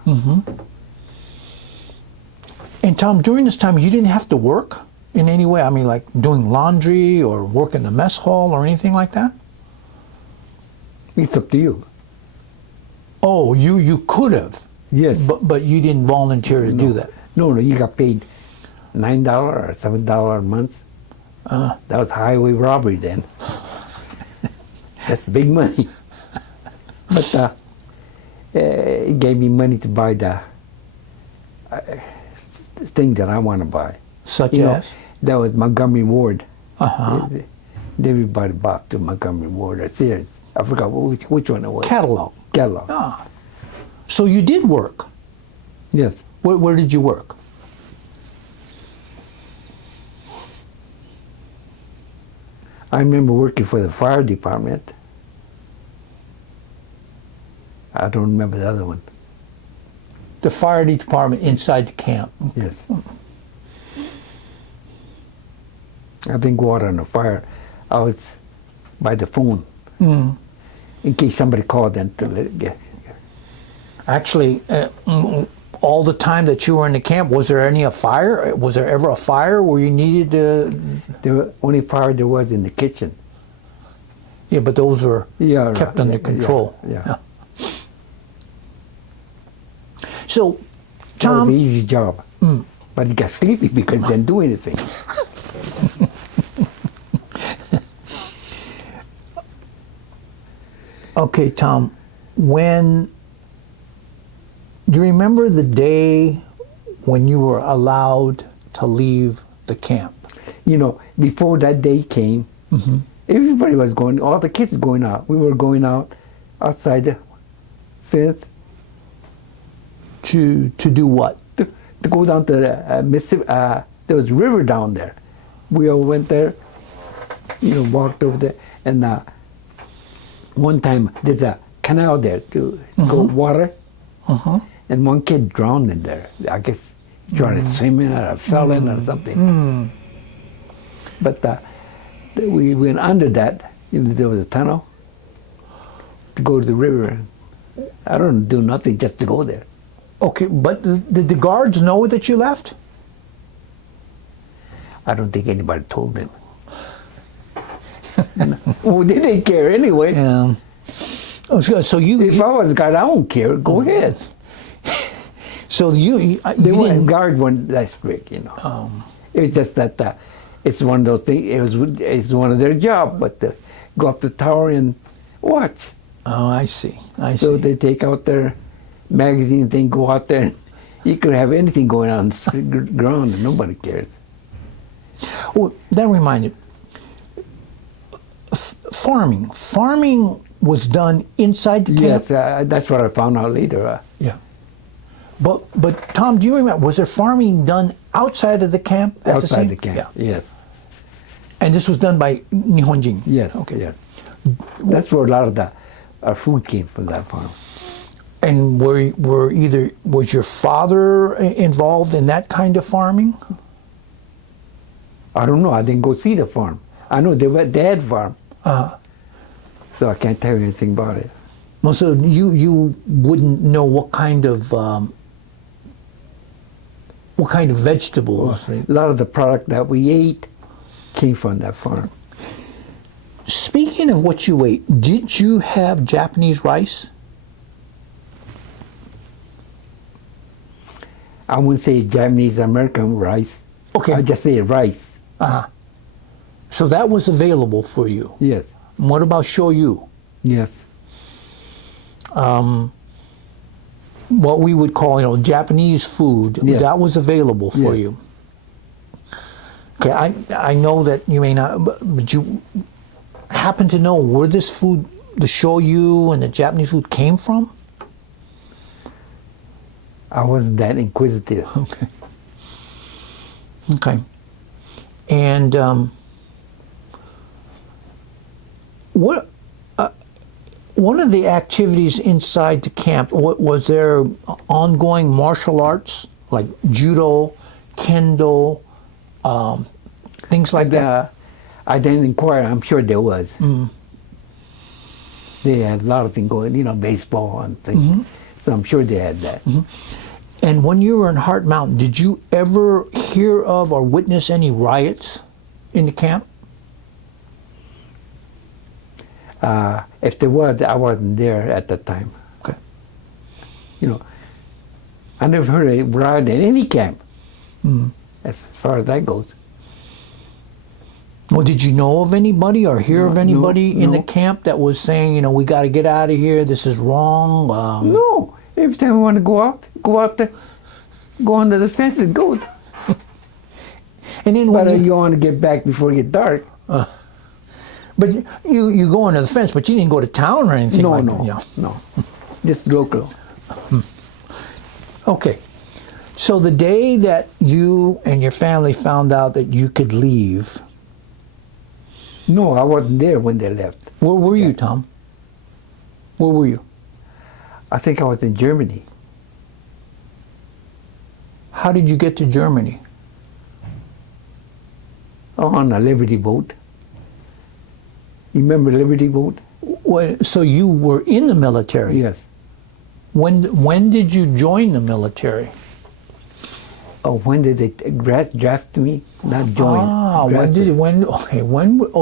And Tom, during this time, you didn't have to work in any way? I mean, like doing laundry or work in the mess hall or anything like that? It's up to you. Oh, you could have. Yes. But you didn't volunteer to do that. No, you got paid $9 or $7 a month. That was highway robbery then. That's big money. But it gave me money to buy the thing that I want to buy. Such as? That was Montgomery Ward. Everybody bought the Montgomery Ward or Sears. I forgot which one it was. Catalog. Catalog. So you did work. Yes. Where did you work? I remember working for the fire department. I don't remember the other one. The fire department inside the camp. Yes. I didn't go out on the fire. I was by the phone in case somebody called and to let it get. Actually, all the time that you were in the camp, was there a fire? Was there ever a fire where you needed to? The only fire there was in the kitchen. Yeah, but those were kept under control. Yeah. So, That was Tom, an easy job. But you got sleepy because you didn't do anything. okay, Tom, do you remember the day when you were allowed to leave the camp? You know, before that day came, everybody was going, all the kids going out. We were going out outside the fence. To do what? To go down to the Mississippi. There was a river down there. We all went there, walked over there, and One time there's a canal there to go water, and one kid drowned in there. I guess he tried to swim in or fell in or something. But we went under that. There was a tunnel to go to the river. I don't do nothing just to go there. Okay, but did the guards know that you left? I don't think anybody told them. Well, they didn't care anyway. Yeah. Oh, so you. If I was a guard, I don't care. Go ahead. So you They weren't didn't. guard weren't that strict, It was just that it's one of those things. It's one of their jobs, but to go up the tower and watch. Oh, I see. I So see. they take out their magazine thing, go out there. And you could have anything going on the ground, and nobody cares. Well, that reminded. Farming. Farming was done inside the camp. Yes, that's what I found out later. Yeah. But Tom, do you remember? Was there farming done outside of the camp at the Outside same? the camp. Yeah. Yes. And this was done by Nihonjin. Yes. Okay. Yes. That's where a lot of our food came from, that farm. And was your father involved in that kind of farming? I don't know. I didn't go see the farm. I know they had farm, so I can't tell you anything about it. Well, so you wouldn't know what kind of vegetables. A lot of the product that we ate came from that farm. Speaking of what you ate, did you have Japanese rice? I wouldn't say Japanese American rice. Okay. I just say rice. So that was available for you. Yes. What about shoyu? Yes. What we would call, Japanese food. Yeah. That was available for Yeah. you. Okay, I know that you may not, but you happen to know where this food, the shoyu and the Japanese food, came from? I wasn't that inquisitive. Okay. Okay. And what? One of the activities inside the camp, was there ongoing martial arts like judo, kendo, things like that? I didn't inquire. I'm sure there was. They had a lot of things going, baseball and things. So I'm sure they had that. And when you were in Heart Mountain, did you ever hear of or witness any riots in the camp? If there was, I wasn't there at that time. Okay. I never heard a riot in any camp, as far as that goes. Well, did you know of anybody or hear of anybody in the no. camp that was saying, we got to get out of here, this is wrong? No. Every time we want to go out there, go under the fence and go. And then when But you want to get back before it gets dark. but you go under the fence, but you didn't go to town or anything No, like no, that. Yeah. no. Just local. Okay. So the day that you and your family found out that you could leave, No, I wasn't there when they left. where were you, Tom? Where were you? I think I was in Germany. How did you get to Germany? On a Liberty boat. You remember Liberty boat? So you were in the military. Yes. When did you join the military? Oh, when did they draft me? Not join. Oh,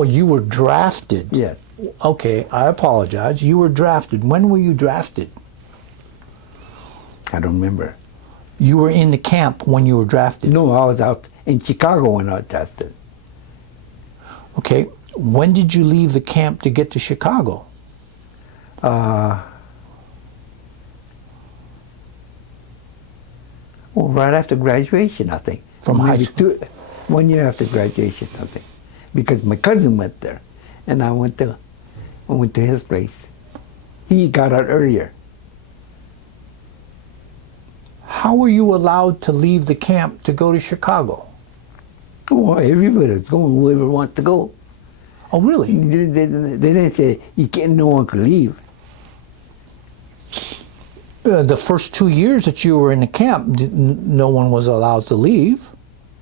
you were drafted. Yes. Okay, I apologize. You were drafted. When were you drafted? I don't remember. You were in the camp when you were drafted. No, I was out in Chicago when I was drafted. Okay, when did you leave the camp to get to Chicago? Well, right after graduation, I think. From high Maybe school? 1 year after graduation, something. Because my cousin went there, and I went to his place. He got out earlier. How were you allowed to leave the camp to go to Chicago? Oh, everybody's going, whoever wants to go. Oh, really? They didn't say you can't. No one could leave. The first 2 years that you were in the camp, no one was allowed to leave.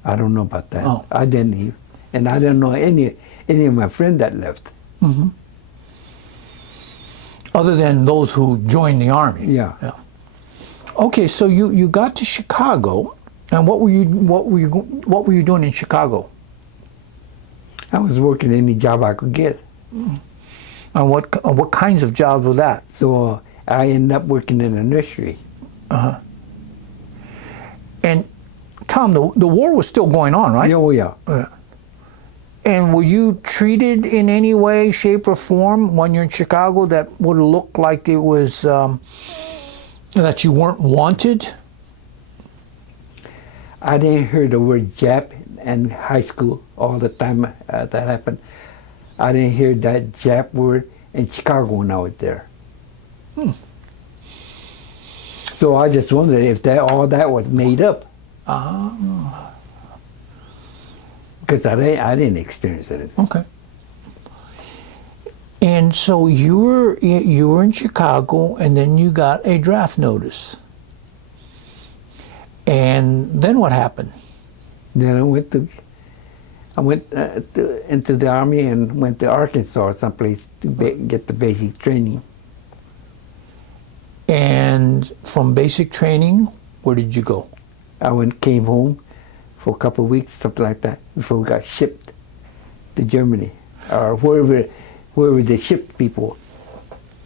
I don't know about that. Oh. I didn't leave, and I don't know any of my friends that left. Other than those who joined the army. Yeah. Okay, so you got to Chicago, and what were you doing in Chicago? I was working any job I could get. And what kinds of jobs were that? So I ended up working in a nursery. And Tom, the war was still going on, right? Oh yeah. And were you treated in any way, shape, or form when you're in Chicago that would have looked like it was that you weren't wanted? I didn't hear the word Jap in high school all the time that happened. I didn't hear that Jap word in Chicago when I was there. So I just wondered if all that was made up. Because I didn't experience it. Okay. And so you were in Chicago, and then you got a draft notice. And then what happened? Then I went into the army and went to Arkansas or someplace to get the basic training. And from basic training, where did you go? I came home for a couple of weeks, something like that, before we got shipped to Germany or wherever they shipped people.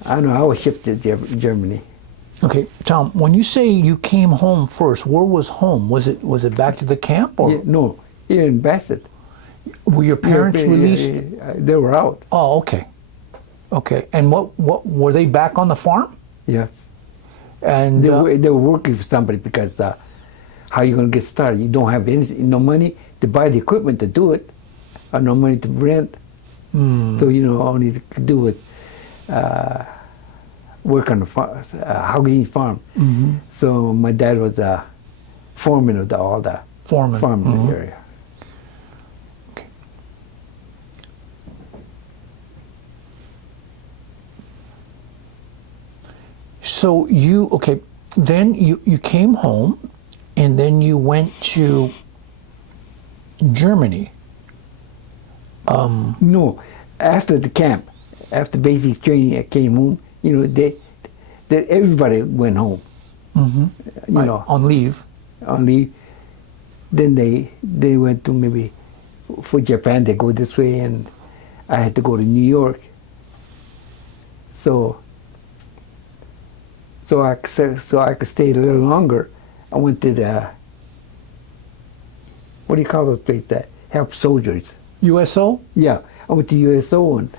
I don't know. I was shipped to Germany. Okay, Tom. When you say you came home first, where was home? Was it back to the camp or? Yeah, no, here in Bassett. Were your parents released? They were out. Oh, okay. Okay, and what were they back on the farm? Yeah. And they were working for somebody because how are you going to get started? You don't have no money to buy the equipment to do it, or no money to rent. So all you could do was work on the farm, housing farm. So my dad was a foreman of all the farm in the area. Okay. So then you came home, and then you went to Germany. No, after the camp, after basic training, I came home. Everybody went home. On leave. On leave. Then they went to maybe for Japan. They go this way, and I had to go to New York. So I could stay a little longer. I went to the, what do you call those places that help soldiers? USO? Yeah, I went to USO and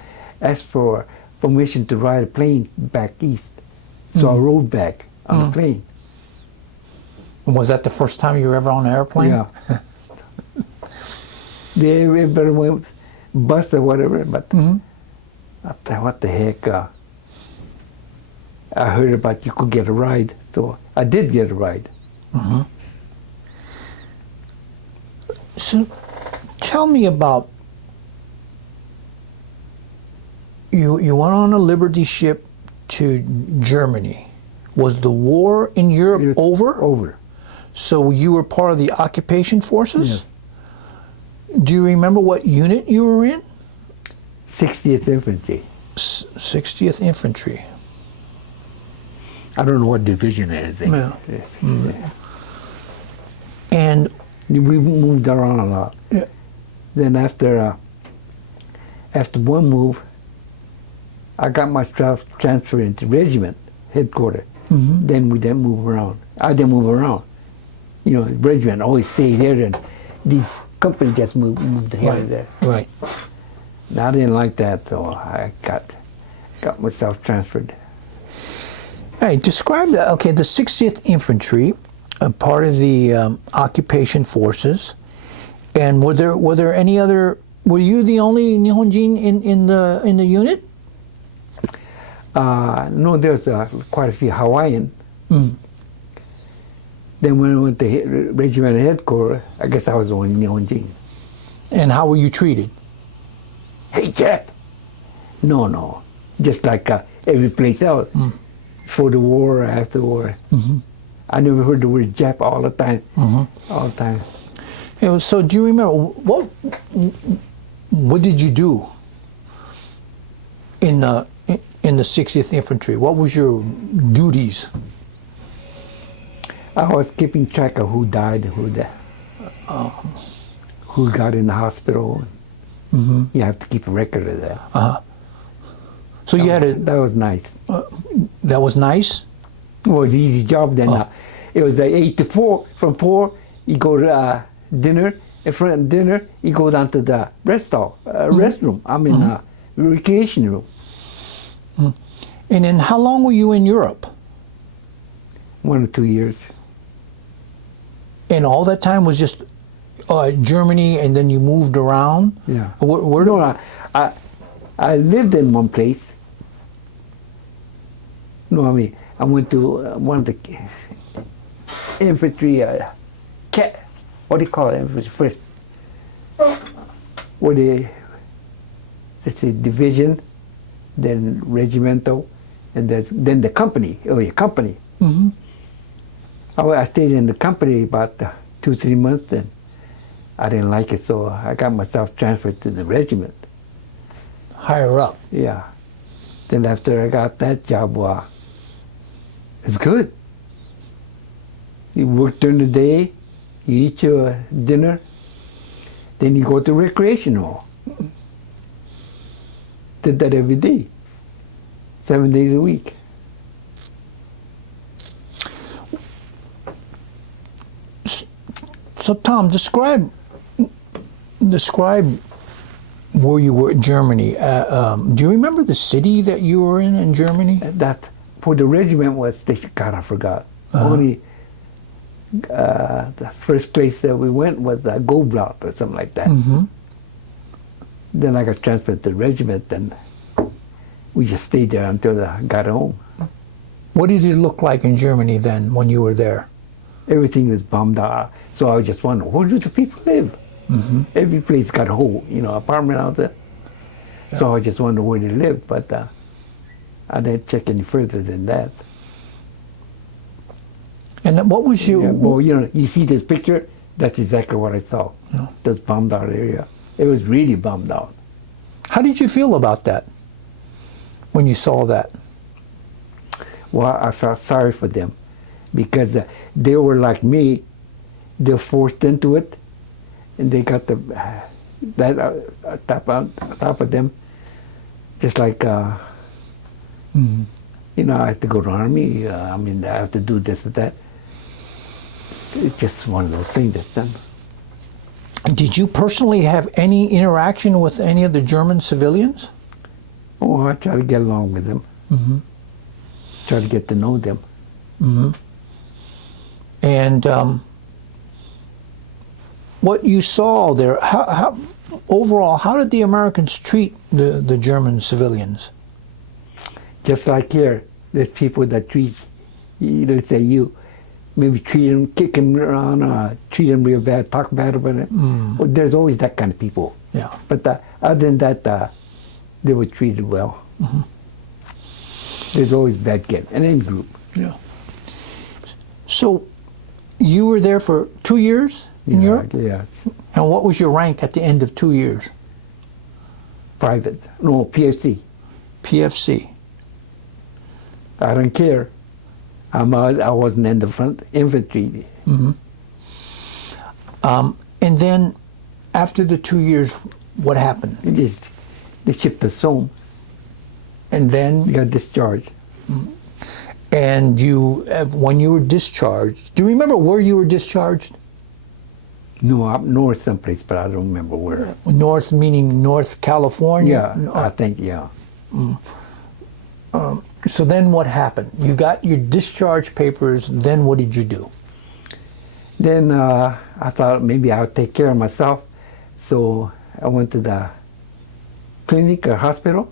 asked for permission to ride a plane back east. So I rode back on the plane. And was that the first time you were ever on an airplane? Yeah. Everybody went bus or whatever, but I thought, what the heck? I heard about you could get a ride, so I did get a ride. So tell me about, you went on a Liberty ship to Germany. Was the war in Europe over? Over. So you were part of the occupation forces? Yeah. Do you remember what unit you were in? 60th Infantry. 60th Infantry. I don't know what division it is. Yeah. And we moved around a lot. Yeah. Then after one move, I got myself transferred into regiment headquarters. Then we didn't move around. I didn't move around. The regiment always stayed here, and these companies just moved here and there. Right. And I didn't like that, so I got myself transferred. Hey, describe that. Okay, the 60th Infantry, part of the occupation forces, and were there any other? Were you the only Nihonjin in the unit? No, there's quite a few Hawaiian. Then when I went to regiment headquarters, I guess I was the only Nihonjin. And how were you treated? hey, Jap. No, no. Just like every place else. Before the war or after the war. I never heard the word Jap all the time. All the time. So do you remember, what did you do in the 60th Infantry? What was your duties? I was keeping track of who died, who got in the hospital. You have to keep a record of that. So you had a, That was nice. that was nice? It was an easy job then. It was 8 to 4. From 4, you go to dinner. And from dinner, you go down to the restroom. I mean, recreation room. And then how long were you in Europe? 1 or 2 years. And all that time was just Germany, and then you moved around? Yeah. Where No, I lived in one place. No, I mean, I went to one of the infantry, what do you call it, infantry first? What let's say division, then regimental, and then the company. Oh, yeah, company. I stayed in the company about 2-3 months then. I didn't like it, so I got myself transferred to the regiment. Higher up? Yeah. Then after I got that job, it's good. You work during the day, you eat your dinner, then you go to recreation hall. Did that every day, 7 days a week. So Tom, describe where you were in Germany. Do you remember the city that you were in Germany? That for the regiment was God, I forgot. Only the first place that we went was Goblat or something like that. Then I got transferred to the regiment, and we just stayed there until I got home. What did it look like in Germany then when you were there? Everything was bombed out. So I was just wondering, where do the people live? Every place got a whole, apartment out there. Yeah. So I just wondered where they lived, but I didn't check any further than that. And what was your... Yeah, well, you see this picture, that's exactly what I saw. Yeah. This bombed out area. It was really bombed out. How did you feel about that when you saw that? Well, I felt sorry for them because they were like me. They're forced into it, and they got that top of them, just like I have to go to the army. I have to do this and that. It's just one of those things that's done. Did you personally have any interaction with any of the German civilians? Oh, I try to get along with them. Try to get to know them. And what you saw there, overall, how did the Americans treat the German civilians? Just like here, there's people that treat, let's say you, maybe treat them, kick them around, treat them real bad, talk bad about it. Well, there's always that kind of people. Yeah. But other than that, they were treated well. There's always bad kids, and in group. Yeah. So, you were there for 2 years in Europe? Yeah. And what was your rank at the end of 2 years? Private. No, PFC. PFC. I don't care. I wasn't in the front infantry. And then, after the 2 years, what happened? They shipped us home. And then? You got discharged. And when you were discharged, do you remember where you were discharged? No, up north someplace, but I don't remember where. North meaning North California? Yeah, I think, yeah. So then what happened? You got your discharge papers, then what did you do? Then I thought maybe I would take care of myself. So I went to the clinic or hospital.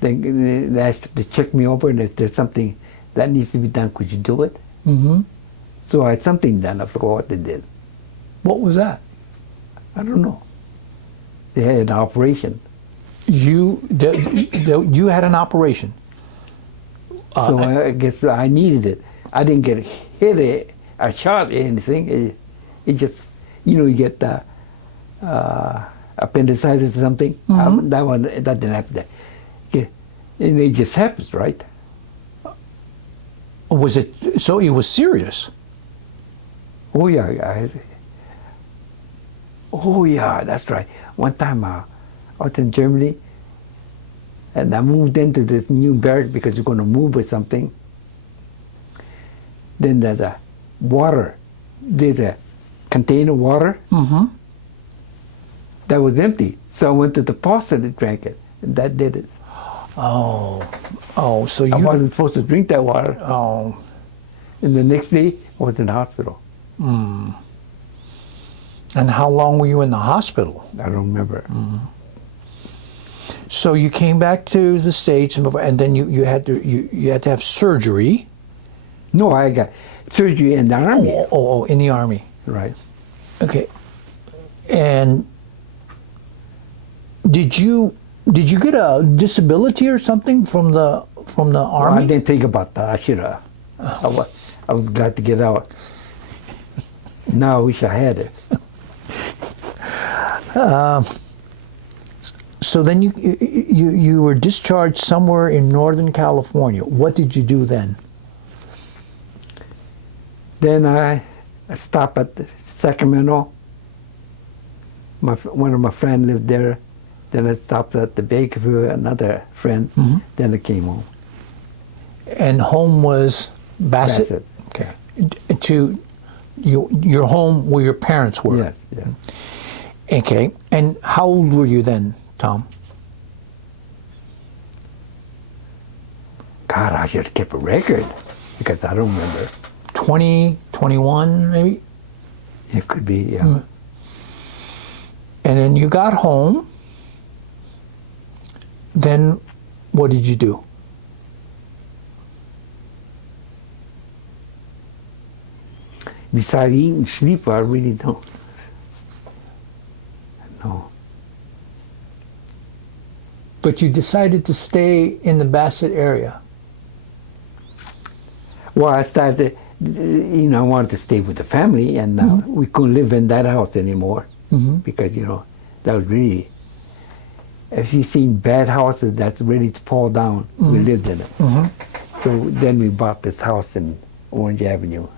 They asked to check me over, and if there's something that needs to be done, could you do it? So I had something done. I forgot what they did. What was that? I don't know. They had an operation. You had an operation. So I guess I needed it. I didn't get hit or shot or anything. It just, you get appendicitis or something. That didn't happen. Yeah. And it just happens, right? Was it so? It was serious. Oh yeah, that's right. One time I was in Germany, and I moved into this new barrack because we're going to move or something. Then the water, there's a container of water that was empty. So I went to the faucet and drank it, and that did it. Oh, so you... I wasn't supposed to drink that water. Oh. And the next day, I was in the hospital. And how long were you in the hospital? I don't remember. So you came back to the States, and then you had to have surgery. No, I got surgery in the Army. Oh, in the Army. Right. Okay. And did you get a disability or something from the Army? Well, I didn't think about that. I should have. I was glad to get out. Now I wish I had it. So then you were discharged somewhere in Northern California. What did you do then? Then I stopped at Sacramento. One of my friends lived there. Then I stopped at the Bakerville, another friend. Then I came home. And home was Bassett? Bassett. Okay. To your home where your parents were? Yes, yeah. Okay. And how old were you then, Tom? God, I should have kept a record because I don't remember. 20, 21 maybe? It could be, yeah. And then you got home. Then what did you do? Besides eating and sleep, I really don't. No. But you decided to stay in the Bassett area. Well, I started, I wanted to stay with the family, and we couldn't live in that house anymore because, that was really, if you've seen bad houses that's ready to fall down, we lived in it. So then we bought this house in Orange Avenue.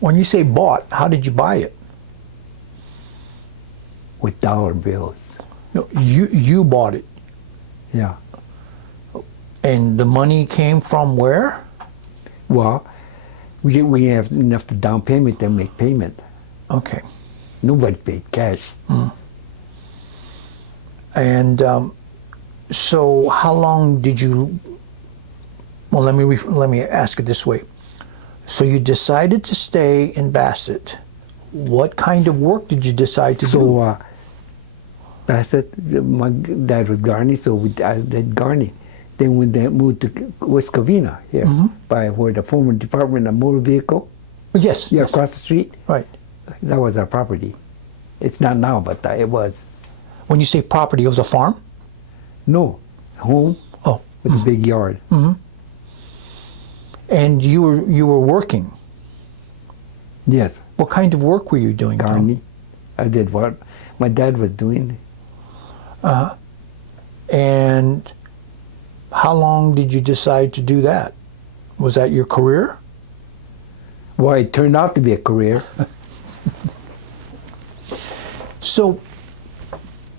When you say bought, how did you buy it? With dollar bills. No, you bought it. Yeah. And the money came from where? Well, we didn't have enough to down payment to make payment. Okay. Nobody paid cash. And so how long did you... Well, let me ask it this way. So you decided to stay in Bassett. What kind of work did you decide to do? So Bassett, my dad was Garney, so I did Garney. Then we moved to West Covina here, by where the former Department of Motor Vehicle. Yes. Yeah, yes. across the street. Right. That was our property. It's not now, but it was. When you say property, it was a farm? No, home. Oh. With a big yard. And you were working? Yes. What kind of work were you doing, Tom? Garney. I did what my dad was doing. And how long did you decide to do that? Was that your career? Well, it turned out to be a career. So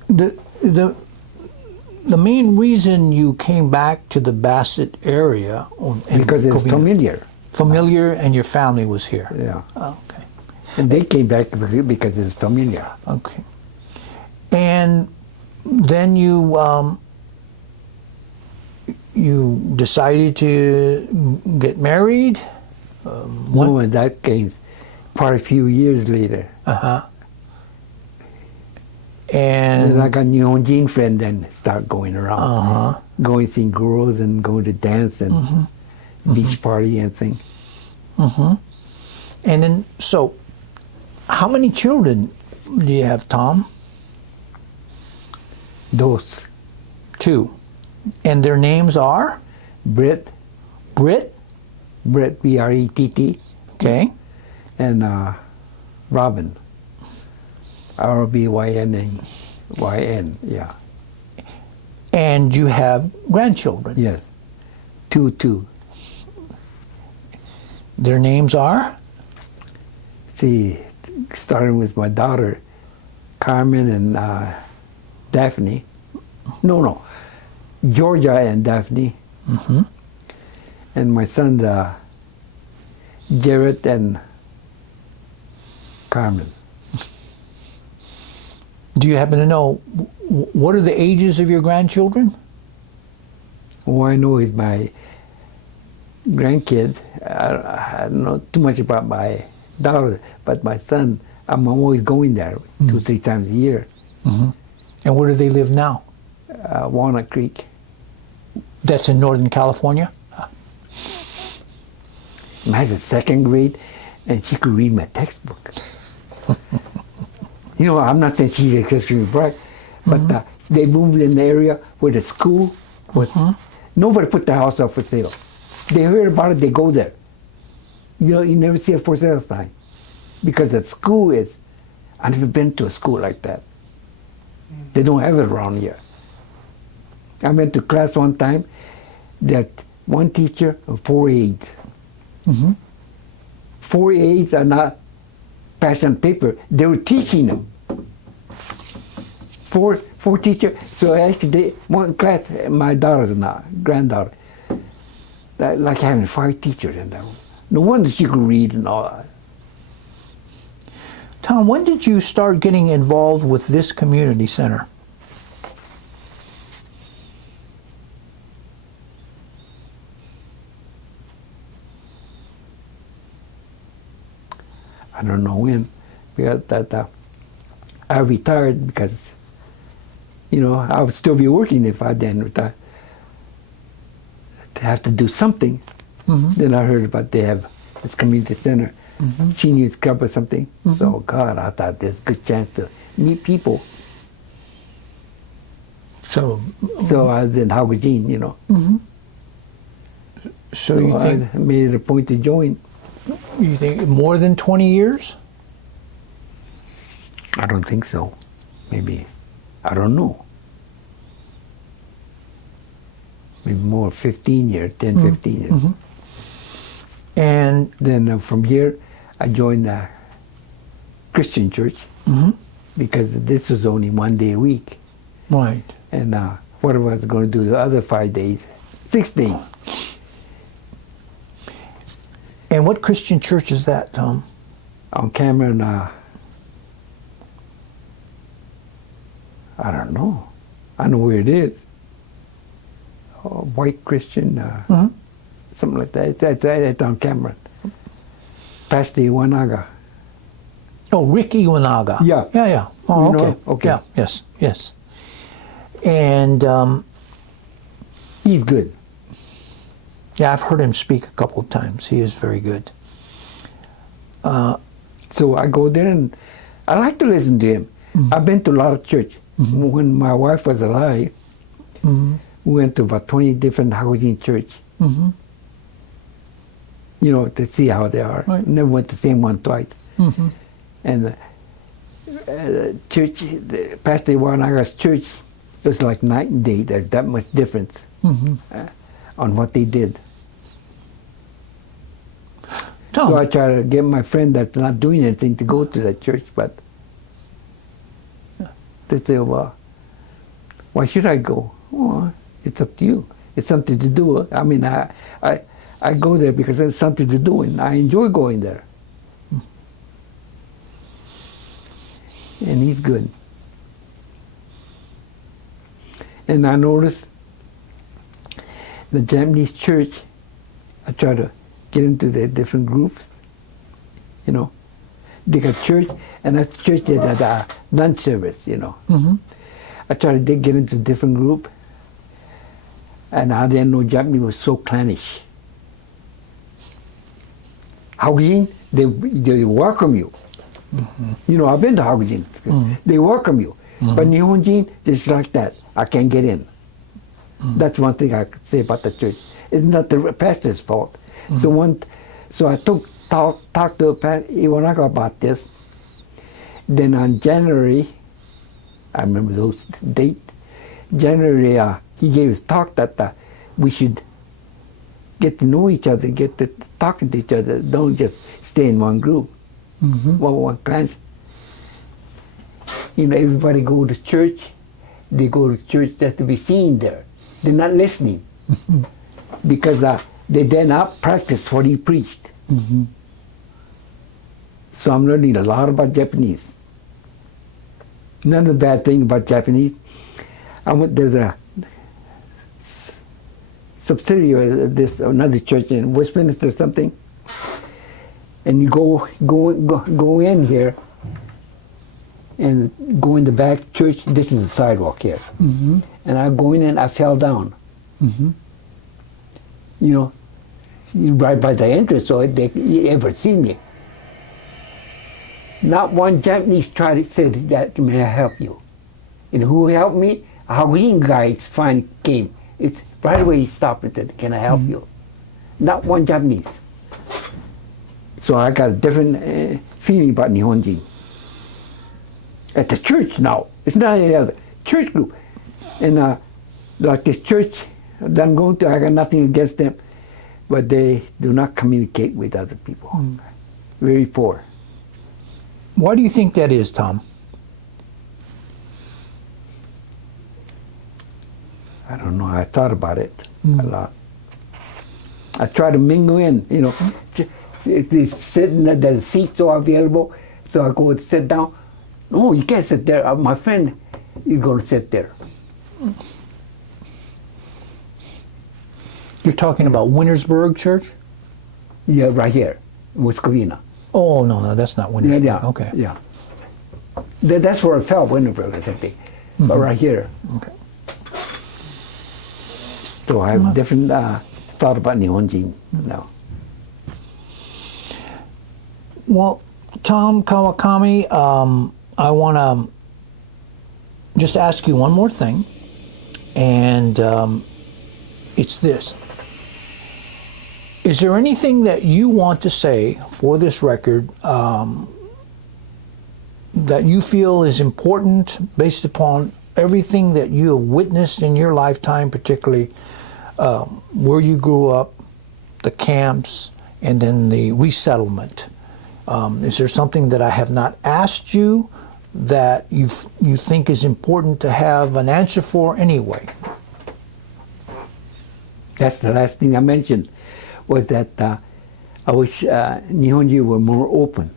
the main reason you came back to the Bassett area Because it's familiar. Familiar, and your family was here. Yeah. Oh, okay. And they came back because it's familiar. Okay. And then you decided to get married? No, and that came quite a few years later. And like a New Honjin friend then start going around. Going seeing girls and going to dance and beach party and thing. And then, so, how many children do you have, Tom? Those. 2. And their names are? Britt, Britt, B-R-E-T-T, okay, and Robin, R-O-B-Y-N-A-Y-N, yeah. and you have grandchildren. Yes. Two. Their names are? See, starting with my daughter, Carmen and Daphne. No. Georgia and Daphne. Mm-hmm. And my sons, Jarrett and Carmen. Do you happen to know what are the ages of your grandchildren? All I know is my grandkids. I don't know too much about my daughter, but my son, I'm always going there 2-3 times a year. Mm-hmm. And where do they live now? Walnut Creek. That's in Northern California? Ma's in 2nd grade, and she could read my textbook. You know, I'm not saying she's extremely bright, but they moved in the area where the school was. Nobody put the house up for sale. They heard about it, they go there. You know, you never see a for sale sign. Because the school is, I've never been to a school like that. They don't have it around here. I went to class one time, that one teacher and 4 aides. Mm-hmm. 4 aides are not passing paper, they were teaching them. Four teachers, so actually one class, my daughter's not, granddaughter, that, like having 5 teachers in there. No wonder she could read and all that. Tom, when did you start getting involved with this community center? I don't know when, because I retired because, you know, I would still be working if I didn't retire. To have to do something. Then I heard about they have this community center, seniors club or something. So, God, I thought there's a good chance to meet people. So I was in Hawajin, you know. So you think I made it a point to join. More than 20 years? I don't think so. Maybe, I don't know. Maybe more, 15 years, 10, 15 years. And Then from here, I joined the Christian church because this was only 1 day a week. right. And what I was going to do the other 5 days, 6 days. And what Christian church is that, Tom? On Cameron, I don't know. I know where it is. White Christian, something like that. It's on Cameron. Past the Iwanaga. Oh, Rick Iwanaga. Yeah. Yeah. Oh, You know? okay. Okay. Yeah, yes. And He's good. yeah, I've heard him speak a couple of times. He is very good. So I go there and I like to listen to him. I've been to a lot of church. When my wife was alive, we went to about 20 different Hawaiian church. You know, to see how they are. Right. Never went to the same one twice. And church, Pastor Iwanaga's church was like night and day. There's that much difference on what they did. Tom, So I try to get my friend that's not doing anything to go to that church, but they say, well, why should I go? Well, it's up to you. It's something to do. I mean, I go there because it's something to do, and I enjoy going there. And he's good. And I noticed the Japanese church, I try to get into the different groups, you know. They got church, and that church they had a lunch service, you know. I try to get into a different group, and I didn't know Japanese was so clannish. Hawaiian, they welcome you. You know, I've been to Hawaiian. They welcome you. But Nihonjin, it's like that. I can't get in. That's one thing I could say about the church. It's not the pastor's fault. So I talked to Iwanaka about this. Then on January, I remember those date. January, he gave us talk that we should get to know each other, get to talking to each other. Don't just stay in one group, one class. You know, everybody go to church. They go to church just to be seen there. They're not listening because they did not practice what he preached. So I'm learning a lot about Japanese. Another bad thing about Japanese, there's a subsidiary of this another church in Westminster or something, and you go in here and go in the back church. This is the sidewalk here, and I go in and I fell down. You know, right by the entrance, so they ever see me. Not one Japanese tried to say that, may I help you? And who helped me? A Hawaiian guy finally came. It's right away he stopped and said, can I help you? Not one Japanese. So I got a different feeling about Nihonjin. At the church now, it's not any other church group. And like this church that I'm going to, I got nothing against them, but they do not communicate with other people. Very poor. Why do you think that is, Tom? I don't know. I thought about it a lot. I try to mingle in, you know. There's seats are available, so I go and sit down. No, you can't sit there. My friend is going to sit there. You're talking about Wintersburg Church? Yeah, right here, Wisconsin. Oh, no, that's not Wintersburg. Yeah, okay. Yeah. That's where I fell, Wintersburg or something. But right here. Okay. So I have different thought about Nihonjin now. Well, Tom Kawakami, I want to just ask you one more thing, and it's this. Is there anything that you want to say for this record that you feel is important based upon everything that you have witnessed in your lifetime, particularly where you grew up, the camps, and then the resettlement? Is there something that I have not asked you that you think is important to have an answer for anyway? That's the last thing I mentioned, was that I wish Nihonjin were more open.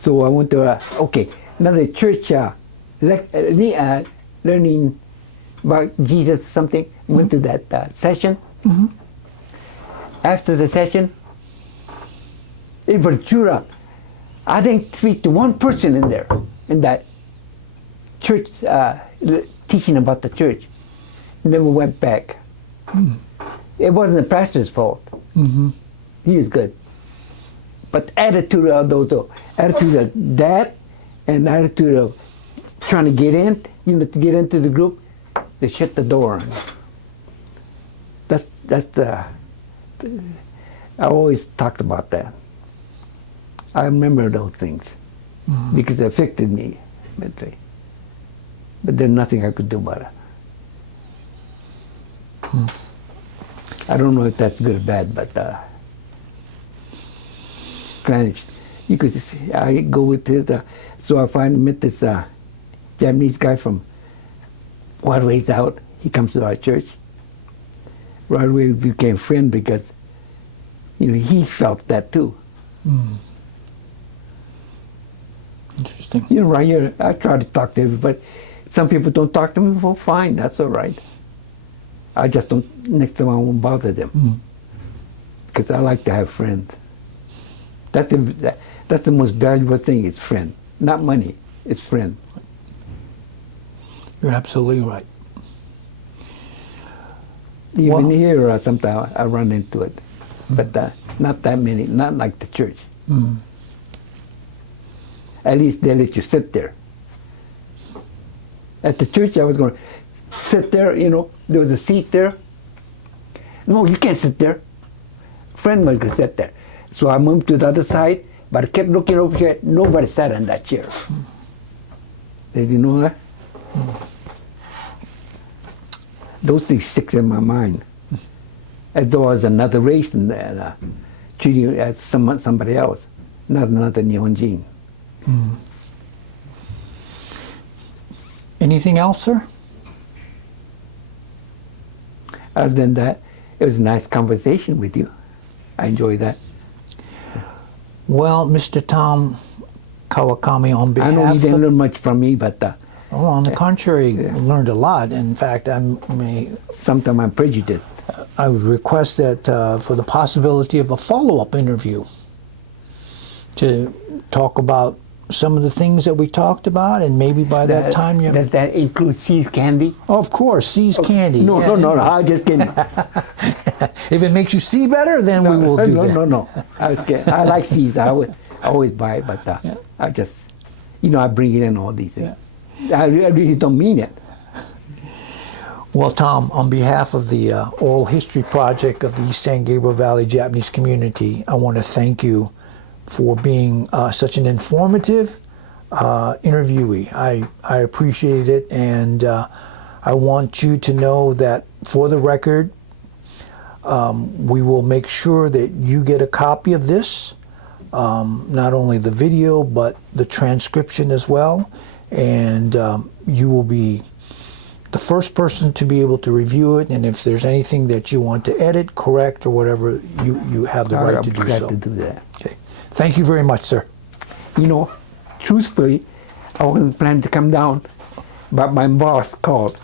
So I went to, another church, learning about Jesus something, went to that session. After the session, I didn't speak to one person in there, in that church, teaching about the church. Never went back. It wasn't the pastor's fault. He was good. But attitude of those, attitude of that, and attitude of trying to get in, to get into the group, they shut the door. That's I always talked about that. I remember those things because it affected me mentally. But there's nothing I could do about it. I don't know if that's good or bad, but you could see, I go with this. So I met this Japanese guy from ways out. He comes to our church. Right away we became friends because he felt that too. Interesting. Right here, I try to talk to everybody. Some people don't talk to me. Well, fine, that's all right. I just don't, next time I won't bother them. Because I like to have friends. That's the most valuable thing, is friend. Not money, it's friend. You're absolutely right. Even here, sometimes I run into it. But not that many, not like the church. At least they let you sit there. At the church, I was going to sit there, there was a seat there. No, you can't sit there. Friend was going to sit there. So I moved to the other side, but I kept looking over here. Nobody sat in that chair. Did you know that? Those things stick in my mind. As though I was another race and treating you as somebody else, not another Nihonjin. Anything else, sir? Other than that, it was a nice conversation with you. I enjoyed that. Well, Mr. Tom Kawakami, on behalf I know you didn't learn much from me, but well, on the contrary, I learned a lot. In fact, sometimes I'm prejudiced. I would request that for the possibility of a follow-up interview to talk about some of the things that we talked about, and maybe by that time you... Does that include See's candy? Of course, See's candy. No, no, I'm just kidding. If it makes you see better, then we will do that. No. I was kidding. I like See's. I always buy it, but I just, I bring it in all these things. I really don't mean it. Well, Tom, on behalf of the Oral History Project of the East San Gabriel Valley Japanese community, I want to thank you for being such an informative interviewee. I appreciate it, and I want you to know that, for the record, we will make sure that you get a copy of this, not only the video, but the transcription as well, and you will be the first person to be able to review it, and if there's anything that you want to edit, correct, or whatever, you have the right to do so. I'm glad to do that. Okay. Thank you very much, sir. Truthfully, I wasn't planning to come down, but my boss called.